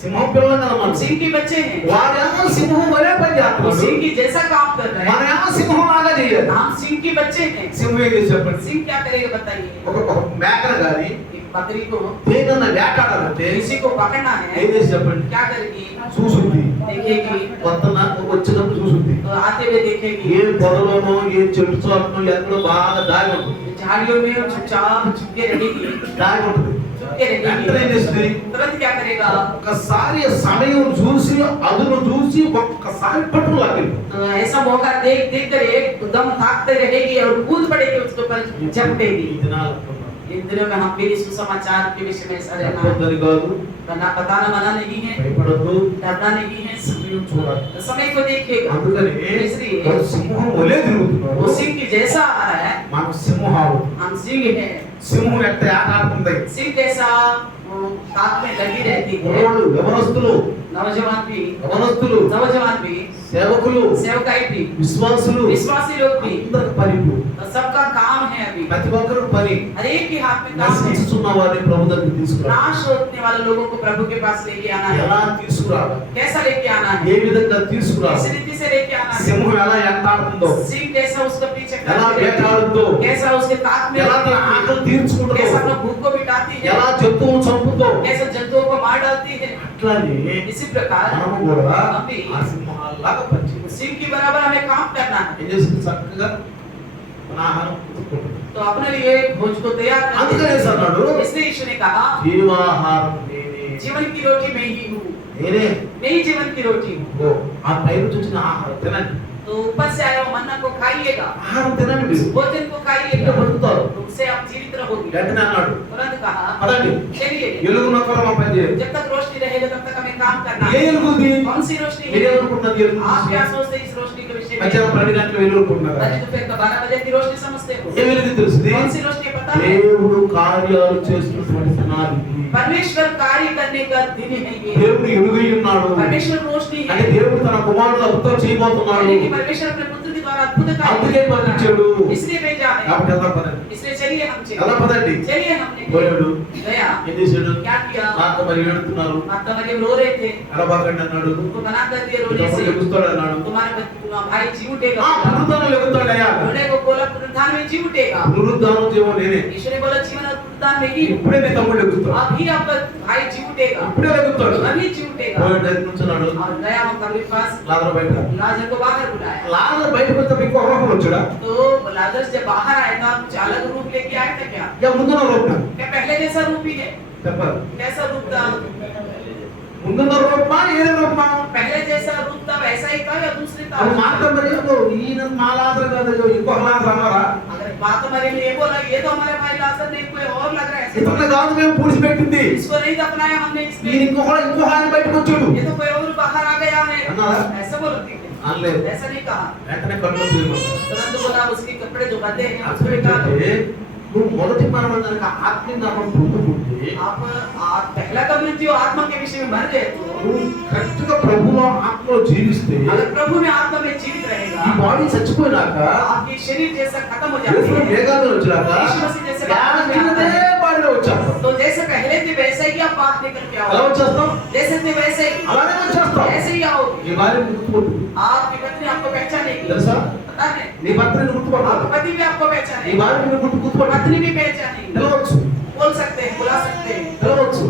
సింహం పిల్లలు కదా हम మనం. सिंह के बच्चे हैं। వాడేమో సింహం వలె పని वो చేస్తున్నాడు, सिंह की जैसा काम कर रहे हैं। మనమేమో సింహం లాగా చేయాలి. हम सिंह के बच्चे हैं। సింహం ఏం చేసి చెప్పండి? सिंह क्या करेगा बताइए? ఒక మేకను కానీ एक बकरी को దేనన్నా వేటాడాలంటే किसी को पकड़ना ఏం है, చేసి చెప్పండి? क्या करेगी? చూసుద్ది. देखेगी, కొత్త వచ్చినప్పుడు చూసుద్ది. तो आते हुए देखेगी, ఏ పొదలోనో ఏ చెట్టు చాటునో ఎక్కడో బాగా దాగి ఉంటుంది, झाड़ियों में चुपचाप छुपके रहेगी, దాగి ఉంటుంది. झुकते వెంటనే ఏం रहेगी చేస్తుంది? तुरंत क्या करेगा ఒక్కసారి సమయం చూసి అదును చూసి ఒక్కసారి పట్టుకు లాగింది. तो ऐसा मौका देख देख कर एकदम ताकते रहेगी और कूद पड़ेगी उसके ऊपर झपटेगी ఈ దినాల్లో इन दिनों में हम भी सुसमाचार के विषय में ऐसा रहना చెప్పొద్దని కాదు, करना बताना मना नहीं है భయపడద్దు, डरना नहीं है సమయం చూడాలి. समय को देखिएगा అందుకని इसलिए వాడు సింహం వలే తిరుగుతున్నాడు. वो सिंह की जैसा आ रहा है మనం సింహాలు. हम सिंह है సింహం ఎట్ట ఆట ఆడుతుంది. सिंह जैसा वो ताक में लगी रहती है వాళ్ళు యవనస్తులు, नौजवान भी సేవకులు, सेवकाई भी విశ్వాసులు, विश्वासी लोग भी అందరి పనిలు, तो सबका काम है अभी ప్రతి ఒక్కరు పని. हर एक के हाथ में काम है నశించుతున్న వారిని ప్రభు దగ్గరికి తీసుకురా. नाश होने वाले लोगों को प्रभु के पास लेके आना है ఎలా తీసుకురావాలి? कैसा लेके आना है ఏ విధంగా किस తీసుకురావాలి? रीति से लेके आना है సింహం ఎలా ఎంటాడుతుందో, सिंह कैसा उसका पीछे ఎలా करती है వేటాడుతుందో, कैसा उसके ताक में ఎలా తన रहती है, ఆకలి తీర్చుకుంటుందో, कैसा अपना भूख को मिटाती है ఎలా జంతువును చంపుతుందో, कैसे जंतुओं को मार डालती है అట్లానే इसी प्रकार మనము కూడా हम भी ఆ సింహాల్లాగా పనిచేయాలి. सिंह की बराबर हमें काम करना है ఏం చేసింది? చక్కగా మన ఆహారం పుచ్చుకుంటుంది. तो अपने लिए भोज को तैयार అందుకనే करते అన్నాడు, हैं इसलिए यीशु ने कहा జీవాహారం నేనే, जीवन की रोटी मैं ही हूँ నేనే. मैं ही जीवन की रोटी हूँ ఓ, ఆ పై నుంచి వచ్చిన ఆహారం తినండి. तो ऊपर से आया हुआ मन्ना को खाइएगा ఆహారం తినండి మీరు. भोजन को ఇంకా खाइएगा బతుకుతారు. तो उससे आप जीवित रहोगे వెంటనే అన్నాడు, तुरंत कहा పదండి, चलिए ఎలుగున్న కూడా మా పని చేయాలి. जब तक रोशनी रहेगा तब तक हमें काम करना ఏ है ఎలుగుంది? कौन सी रोशनी है మీరేమనుకుంటున్నారు? ఎలుగు आप చూసి? क्या सोचते हैं इस रोशनी के विषय में మధ్యాహ్నం 2 గంటలకు వెలుగుకుంటున్నారా? अरे तो फिर 12 बजे की रोशनी समझते हो ఏ వెలుగు తెలుస్తుంది? कौन सी रोशनी पता है దేవుడు కార్యాలు చేస్తున్నటువంటి దినాలు ఇవి. परमेश्वर कार्य करने का दिन है ये దేవుడు ఎలుగై ఉన్నాడు. परमेश्वर रोशनी అంటే है దేవుడు తన కుమారుడు అద్భుతం చేయబోతున్నాడు. यानी कि परमेश्वर अपने पुत्र के द्वारा अद्भुत అందుకే कार्य పంపించాడు. इसलिए भेजा है కాబట్టి ఎలా పదండి, इसलिए चलिए हम ఎలా పదండి. चलिए हमने పోయాడు. गया ఏం చేశాడు? क्या किया నాకు మరి ఏడుతున్నారు, माता मरियम रो रहे थे ఎలా బాగండి అన్నాడు. उनको मना कर दिया रोने తమ్ముడు से ఎగుస్తాడు అన్నాడు. तुम्हारे भाई जी उठेगा పునరుద్ధానం ఎగుతాడయ్యా. रोने को बोला पुनरुत्थान में जी उठेगा పునరుద్ధానం చేయమో నేనే. यीशु ने बोला जीवन और पुनरुत्थान में ही ఇప్పుడే నీ తమ్ముడు ఎగుస్తాడు. अभी आपका भाई जी उठेगा ఇప్పుడే ఎగుతాడు. अभी जी उठेगा పోయాడు, దగ్గర నుంచున్నాడు. और गया हम कब्र के पास లాజరు బయట. लाजर को बाहर बुलाया లాజరు బయటకు వస్తే ఇంకో రూపం వచ్చాడా? तो लाजर जब बाहर आया था कुछ अलग रूप लेके आया था क्या ఇక ముందున్న రూపం क्या पहले जैसा रूप ही है చెప్పారు. कैसा रूप था ముందున్న రూపమా ఏదే రూపమా? पहले जैसा रूप था वैसा ही था या दूसरे था అది మాట మరి ఈయన మా లాజరు కాదు, ఇంకొక లాజరు అన్నారా? अगर बात हमारे लिए बोला ये तो हमारे भाई लाजर नहीं कोई और लग रहा है ऐसे ఇతరులు కాదు మేము పూడ్చిపెట్టింది. इसको नहीं दफनाया हमने ఈయన इसमें ఇంకొక ఆయన బయటకు వచ్చాడు ये तो कोई और बाहर आ गया है అన్నారా? ऐसा बोलते थे అనలేదు. ऐसा नहीं कहा వెంటనే కళ్ళు తీయమన్నారు. तुरंत बोला उसके कपड़े जो बंधे हैं उसको निकालो అంటే నువ్వు మొదటి మరణం కనుక ఆత్మీయ మరణం పొందుకుంటే आप पहला का मृत्यु आत्मा के विषय में मर गए तो నువ్వు కరెక్ట్ గా ప్రభువులో ఆత్మలో జీవిస్తే अगर प्रभु में आत्मा में जीवित रहेगा ఈ బాడీ చచ్చిపోయినాక आपकी शरीर जैसा खत्म हो యేసు जाती है మేఘాల్లో వచ్చినాక यीशु मसीह जैसे యావజ్జీవితే బాడీలో వచ్చాము. तो जैसे पहले थे वैसे ही आप बात निकल के ఎలా आओ వచ్చేస్తాం? जैसे थे वैसे ही అలానే వచ్చేస్తాం. ऐसे ही आओ ఈ భార్య గుర్తుపట్టు. आपकी पत्नी आपको पहचानेगी తెలుసా? पता है నీ భర్తని గుర్తుపట్టాలి. आपका पति भी आपको నీ पहचानेगी భార్యని గుర్తుపట్టాలి. पत्नी भी पहचानेगी తెలవచ్చు, बोल सकते हैं बुला सकते हैं తెలవచ్చు.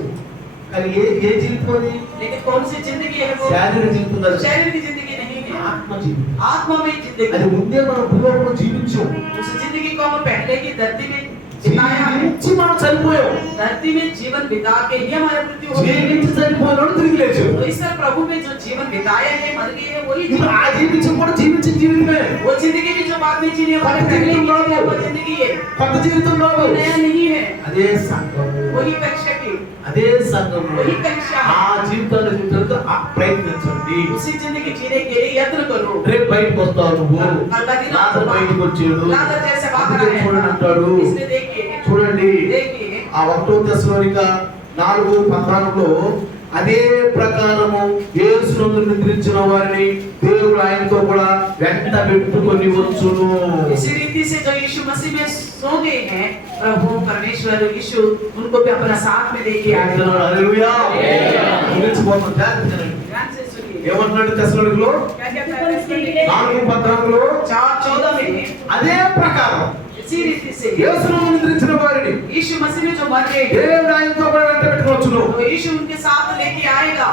కానీ ఏ జీవితం అది? लेकिन कौन सी जिंदगी है वो శారీరక జీవితం కాదు. शरीर की जिंदगी नहीं है ఆత్మ జీవితం. आत्मा में అది जिंदगी ముందే మనం భూలోకంలో జీవించాం. उस जिंदगी को हम पहले की धरती में बिताया है జీవించి మనం చనిపోయాం. धरती में जीवन बिता के ही हमारी मृत्यु हो गई జీవించి చనిపోయినాడు తిరిగి లేచాడు. तो इस तरह प्रभु में जो जीवन बिताया है मर गए हैं वही ఇప్పుడు जीवन ఆ జీవించి కూడా జీవించిన జీవితమే. वो जिंदगी भी जो बाद में जीने वाले पहले की जीने वो जिंदगी है కొత్త జీవితం కాదు. वो नया नहीं है అదే సంఘం, वही कक्षा की అదే సంఘం. वही कक्षा ఆ జీవితాన్ని జీవితానికి ప్రయత్నించండి. उसी जिंदगी जीने के लिए यत्न करो రేపు బయటకు వస్తావు నువ్వు. లాజరు బయటకు వచ్చాడు. लाजर जैसे बाहर అందుకే आया చూడండి था అంటాడు. इसलिए देखिए చూడండి देखिए ఆ 1 తెస్సలోనిక 4:14లో అదే ప్రకారము యేసునందు నిద్రించిన వారిని దేవుడు ఆయనతో కూడా వెంట పెట్టుకొని వచ్చును. इसी रीति से जो यीशु मसीह में सो गए हैं प्रभु परमेश्वर यीशु उनको भी अपना साथ में लेके आएगा హల్లెలూయా. నిలిచిపోతాం. జాగ్రత్తగా ध्यान से सुनिए ఏమంటున్నాడు తెస్సలోనికలో क्या कहता है इसमें लिखा है? 4:14లో 4:14 में అదే ప్రకారం इसी रीति से యేసునందు నిద్రించిన వారిని यीशु मसीह में जो मर गए हैं, దేవుడు ఆయనతో కూడా వెంట పెట్టుకొని వచ్చును. तो यीशु उनके साथ लेके आएगा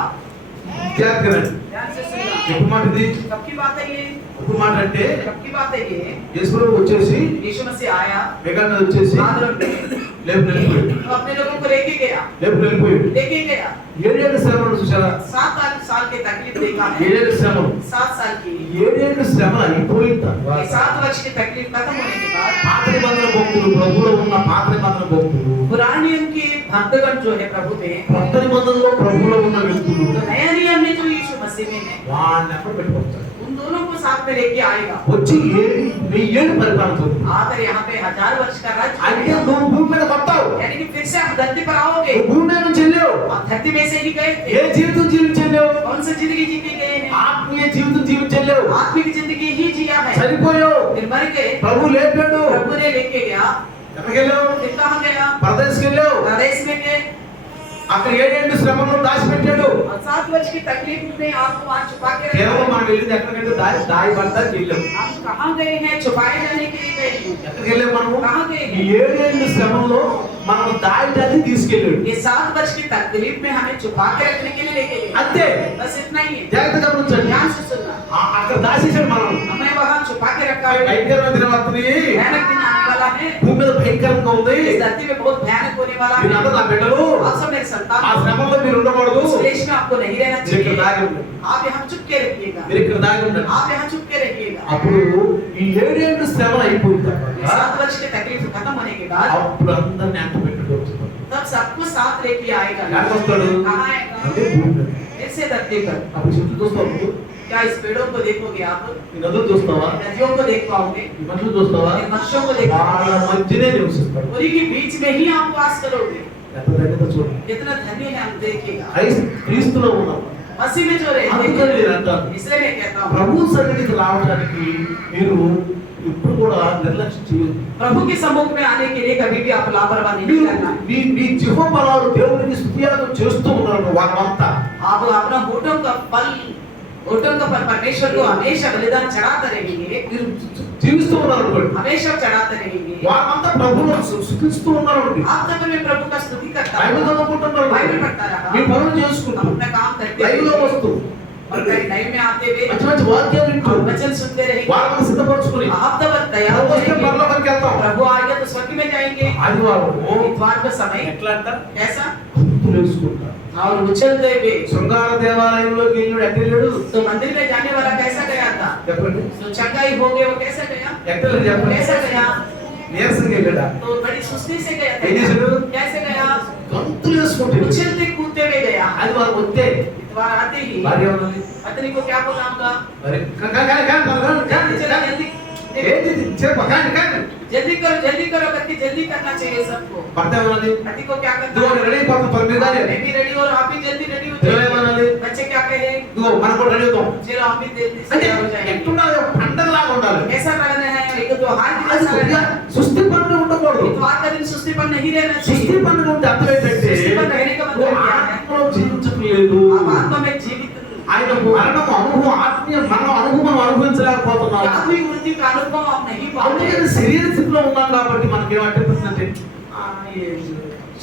జాగ్రత్తగా ध्यान से सुनना। ఎప్పుడు మాట ఇది कब की बात है ये? ఎప్పుడు మాట అంటే कब की बात है ये? యేసు ప్రభు వచ్చేసి यीशु मसीह आया మేఘాల మీద వచ్చేసి आदम में, లేపు వెళ్ళిపోయాడు तो अपने लोगों को लेके गया, లేపు వెళ్ళిపోయాడు लेके गया। 7 శ్రమలు చూసారా 7 साल के तकलीफ देखा है, 7 శ్రమలు 7 साल की। 7 శ్రమలు అయిపోయిన ये తర్వాత 7 वर्ष की तकलीफ खत्म होने के बाद పాత నిబంధన భక్తులు ప్రభువులో ఉన్న పాత నిబంధన భక్తులు पुराने नियम के भक्तगण जो है प्रभु में, కొత్త నిబంధనలో ప్రభువులో ఉన్న వ్యక్తులు तो नया नियम में जो यीशु मसीह में है, వాడిని ఎక్కడ పెట్టుకొస్తారు उन दोनों को साथ में लेके आएगा। వచ్చి 1000 పరిపాలన आकर यहाँ पे 1000 वर्ष का राज्य అంటే करेगा। నువ్వు భూమి మీద కొత్తావు यानी कि फिर से आप धरती पर आओगे। నువ్వు భూమి మీద నుంచి వెళ్ళావు आप धरती में से ही गए ఏ थे। జీవితం జీవించలేవు कौन सी जिंदगी जी के गए हैं? ఆత్మీయ జీవితం జీవించలేవు आत्मिक जिंदगी ही जिया है। చనిపోయావు फिर मर गए, ప్రభు లేపాడు प्रभु ने लेके गया। ఎక్కడికి వెళ్ళావు फिर कहाँ गया? పరదేశకి వెళ్ళావు प्रदेश में गए। అక్కడ 7 శ్రమలను దాచిపెట్టాడు और 7 वर्ष की तकलीफ में आपको वहाँ छुपा के కేవలం रखा। మనం వెళ్ళింది ఎక్కడికంటే దాయి పడతానికి వెళ్ళాం हम कहाँ गए हैं? छुपाए जाने के लिए गए हैं। ఎక్కడికి వెళ్ళాం మనము कहाँ गए ఈ हैं? 7 శ్రమంలో మనం దాయటానికి తీసుకెళ్ళాడు ये 7 वर्ष की तकलीफ में हमें छुपा के रखने के लिए लेके गए। అంతే बस इतना ही है। జాగ్రత్తగా గమనించండి ध्यान से सुनना। అక్కడ దాచేసాడు మనం हमें वहाँ छुपा के रखा है। భయంకరమైన దినవత్తుని भयानक दिन आने वाला है। భూమి మీద భయంకరంగా ఉంది इस धरती में बहुत भयानक होने वाला है। మీరందరూ నా బిడ్డలు आप सब मेरे संतान ఆ శ్రమంలో మీరు ఉండకూడదు उस क्लेश में आपको नहीं रहना మీరు ఇక్కడ चाहिए। దాగి ఉండండి आप यहाँ चुप के रखिएगा। మీరు ఇక్కడ దాగి ఉండండి आप यहाँ चुप के रखिएगा। అప్పుడు ఈ 7 శ్రమలు అయిపోయిన ये తర్వాత 7 वर्ष की तकलीफ खत्म होने के बाद అప్పుడు అందరిని అంట పెట్టుకోవచ్చు तब सबको साथ लेके आएगा। ఎక్కడికి వస్తాడు कहाँ आएगा? అంటే భూమి మీద. फिर से धरती पर। అప్పుడు చెట్లు చూస్తావు क्या इस पेड़ों को देखोगे आप? ఈ నదులు చూస్తావా नदियों को देख पाओगे? ఈ మనుషులు చూస్తావా इन मनुष्यों को देख వాళ్ళ पाओगे? మధ్యనే నివసిస్తాడు उन्हीं के बीच में ही आप वास करोगे। ఎంత ధన్యత చూడండి कितना धन्य है हम देखिएगा। క్రీస్తులో ఉన్నాం मसीह में जो అందుకని रहते నేను हैं, అంటాను इसलिए मैं कहता हूँ ప్రభు సన్నిధికి రావడానికి మీరు ఇప్పుడు కూడా నిర్లక్ష్యం చేయొద్దు प्रभु के सम्मुख में आने के लिए कभी भी आप लापरवाही नहीं మీరు करना है। మీ జిహ్వబలాలు దేవునికి స్తుతియాగం చేస్తూ ఉన్నారు వారంతా आप अपना होठों का फल परमेश्वर को हमेशा बलिदान चढ़ाते रहेंगे। మీరు జీవిస్తూ ఉన్నారు అనుకోండి हमेशा चढ़ाते रहेंगे। వారంతా ప్రభువును స్తుతిస్తూ ఉన్నారు అనుకోండి आप तक में प्रभु का स्तुति करता బైబిల్ है, చదువుకుంటున్నారు बाइबल पढ़ता रहा, మీ పనులు हम చేసుకుంటూ अपना काम करते లైవ్లో रहेंगे వస్తూ और कई टाइम में आते हुए మంచి మంచి వాక్యాలు వింటూ हम वचन सुनते रहेंगे। వారిని సిద్ధపరచుకుని आप तब तैयार ప్రభు వస్తే रहेंगे। పరలోకానికి వెళ్తాం प्रभु आएगा तो स्वर्ग में जाएंगे। ఆదివారం इतवार का समय ఎట్లా అంట कैसा? గుర్తులు వేసుకుంటారు और उछलते हुए। శృంగార దేవాలయంలోకి వెళ్ళాడు ఎక్కడ వెళ్ళాడు तो मंदिर में जाने वाला कैसा गया था? చెప్పండి तो चंगाई हो गए वो कैसा गया? ఎక్కడ వెళ్ళాడు చెప్పండి कैसा गया? నీరసంగా వెళ్ళాడా तो बड़ी सुस्ती से गया ఏం చేశాడు? था। कैसे गया? గంతులు వేసుకుంటాడు उछलते कूदते हुए गया। ఆదివారం వస్తే इतवार आते ही భార్య ఉన్నది पत्नी को क्या बोला होगा? మరి चलो जल्दी ఏది చెప్ప కానీ जल्दी करो करके जल्दी करना चाहिए सबको। భర్త ఏమన్నది पति को क्या करना ఇదిగో నేను రెడీ అయిపోతాను పని మీద मैं भी रेडी और आप भी जल्दी रेडी हो देवा जाइए। ఏమన్నది बच्चे क्या कहे? ఇదిగో మనం కూడా రెడీ అవుతాం चलो आप भी जल्दी से అంటే तैयार हो जाएंगे। ఎట్లుండాలి పండగలాగా ఉండాలి कैसा रहना है? एक तो हाथ అది कैसा रहना కొద్దిగా है? సుస్థి పండుగ ఉండకూడదు इतवार का दिन सुस्तीपन नहीं रहना సుస్థి चाहिए। పండుగ ఉంటే అర్థం ఏంటంటే సుస్థిపన్ रहने का मतलब నువ్వు क्या है? ఆత్మలో జీవించట్లేదు आप आत्मा में जीवित ఆయన మరణం అనుభవం ఆత్మీయ మరణం అనుభవం మనం అనుభవించలేకపోతున్నాం आत्मिक वृद्धि का अनुभव आप नहीं पाते। అందుకని శరీర స్థితిలో ఉన్నాం కాబట్టి మనకి ఏమంటే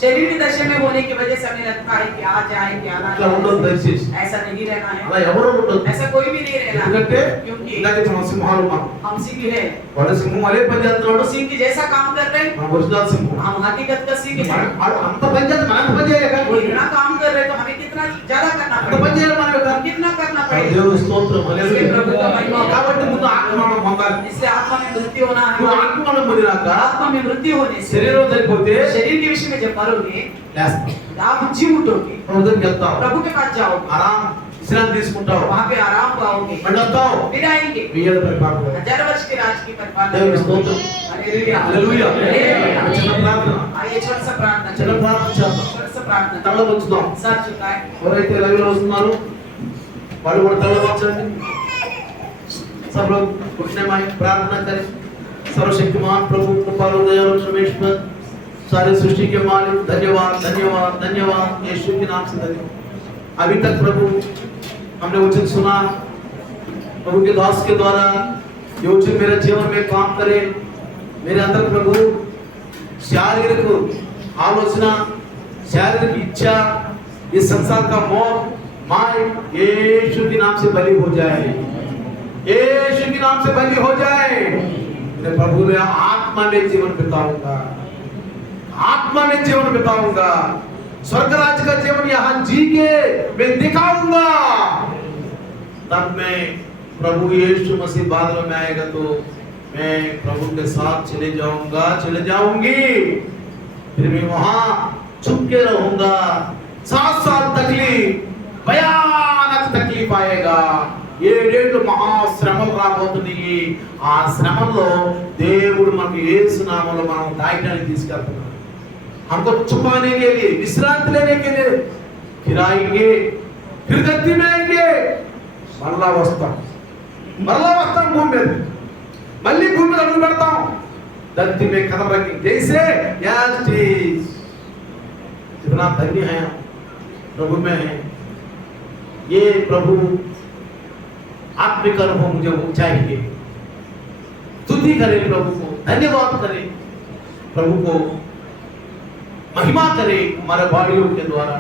शरीर की दशा में होने की वजह से हमें लगता है कि आ जाए कि आना ఇట్లా ఉండదు है। దయచేసి ऐसा नहीं रहना అలా है। ఎవరో ఉండదు ऐसा कोई भी नहीं रहना ఎందుకంటే है। क्योंकि ఇందాక మనం సింహాలు మనం हम सिंह है, వాడు సింహం అదే పని చేస్తున్నాడు तो सिंह की जैसा काम कर रहे हैं, మన ఒరిజినల్ సింహం हम हकीकत का सिंह है। వాడు అంత పని చేస్తే మనం ఎంత పని చేయాలి वो इतना काम कर रहे हैं तो हमें कितना ज्यादा करना అంత పని पड़ेगा, చేయాలి మనం యొక్క हम कितना करना पड़ेगा। దేవుని స్తోత్రం హల్లెలూయా प्रभु का महिमा। కాబట్టి ముందు ఆత్మను పొందాలి इसलिए आत्मा में मृत्यु होना నువ్వు है। ఆత్మను పొందినాక आत्मा में मृत्यु होने से శరీరం చనిపోతే शरीर के विषय में जब मरोगे లేస్తావు आप जी उठोगे, ప్రభు దగ్గరికి వెళ్తావు प्रभु के पास जाओगे, ఆరాం విశ్రాంతి తీసుకుంటావు वहाँ पे आराम पाओगे, మళ్ళీ వస్తావు फिर आएंगे। వీళ్ళ పరిపాలన 1000 वर्ष के राज की దేవుని परिपालना। స్తోత్రం हालेलुया హల్లెలూయా हालेलुया। చిన్న ప్రార్థన आइए छोटा सा प्रार्थना చిన్న करें। ప్రార్థన చేద్దాం छोटा सा प्रार्थना తల వంచుదాం सर झुकाए। ఎవరైతే లైవ్ లో వస్తున్నారో వాళ్ళు కూడా తల వంచండి सब लोग उठने में प्रार्थना करें। सर्वशक्तिमान प्रभु कृपालु दयालु सर्वेश्वर सारे सृष्टि के मालिक धन्यवाद धन्यवाद धन्यवाद यीशु के नाम से धन्यवाद। अभी तक प्रभु हमने वचन सुना, प्रभु के दास के द्वारा ये वचन मेरे जीवन में काम करे। मेरे अंदर प्रभु शारीरिक आलोचना, शारीरिक इच्छा, ये संसार का मोह माँ यीशु के नाम से बलि हो जाए, यीशु के नाम से बलि हो जाए। मैं प्रभु ने आत्मा में जीवन बिताऊंगा, आत्मा में जीवन बिताऊंगा, स्वर्ग राज्य का जीवन यहाँ जी के मैं दिखाऊंगा। तब मैं प्रभु यीशु मसीह बादलों में आएगा तो मैं प्रभु के साथ चले जाऊंगा, चले जाऊंगी। फिर मैं वहां छुप के रहूंगा। 7 साल तकलीफ, भयानक तकलीफ आएगा। 7 మహాశ్రమలు రాబోతున్నాయి। ఆ శ్రమల్లో దేవుడు మనకి యేసు నామములో మనం దాయడానికి తీసుకెళ్తున్నాడు। हमको छुपाने के लिए, विश्रांति लेने के लिए फिर आएंगे, फिर धरती में आएंगे। మరలా వస్తాం భూమి మీద, మళ్ళీ భూమి మీద అడుగు పెడతాం। धरती में कदम रखेंगे जैसे इतना धन्य है प्रभु में है। ये प्रभु आत्मिक अनुभव मुझे चाहिए। स्तुति करें प्रभु को, धन्यवाद करें प्रभु को, महिमा करें हमारे वाणियों के द्वारा।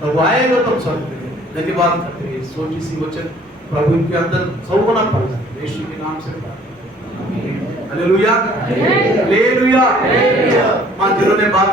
प्रभु आएगा तो स्वर्ग में धन्यवाद करते हैं। छोटी सी वचन प्रभु के अंदर सौगुना पड़ जाए। यीशु के नाम से हालेलुया, हालेलुया। मां जिन्होंने बात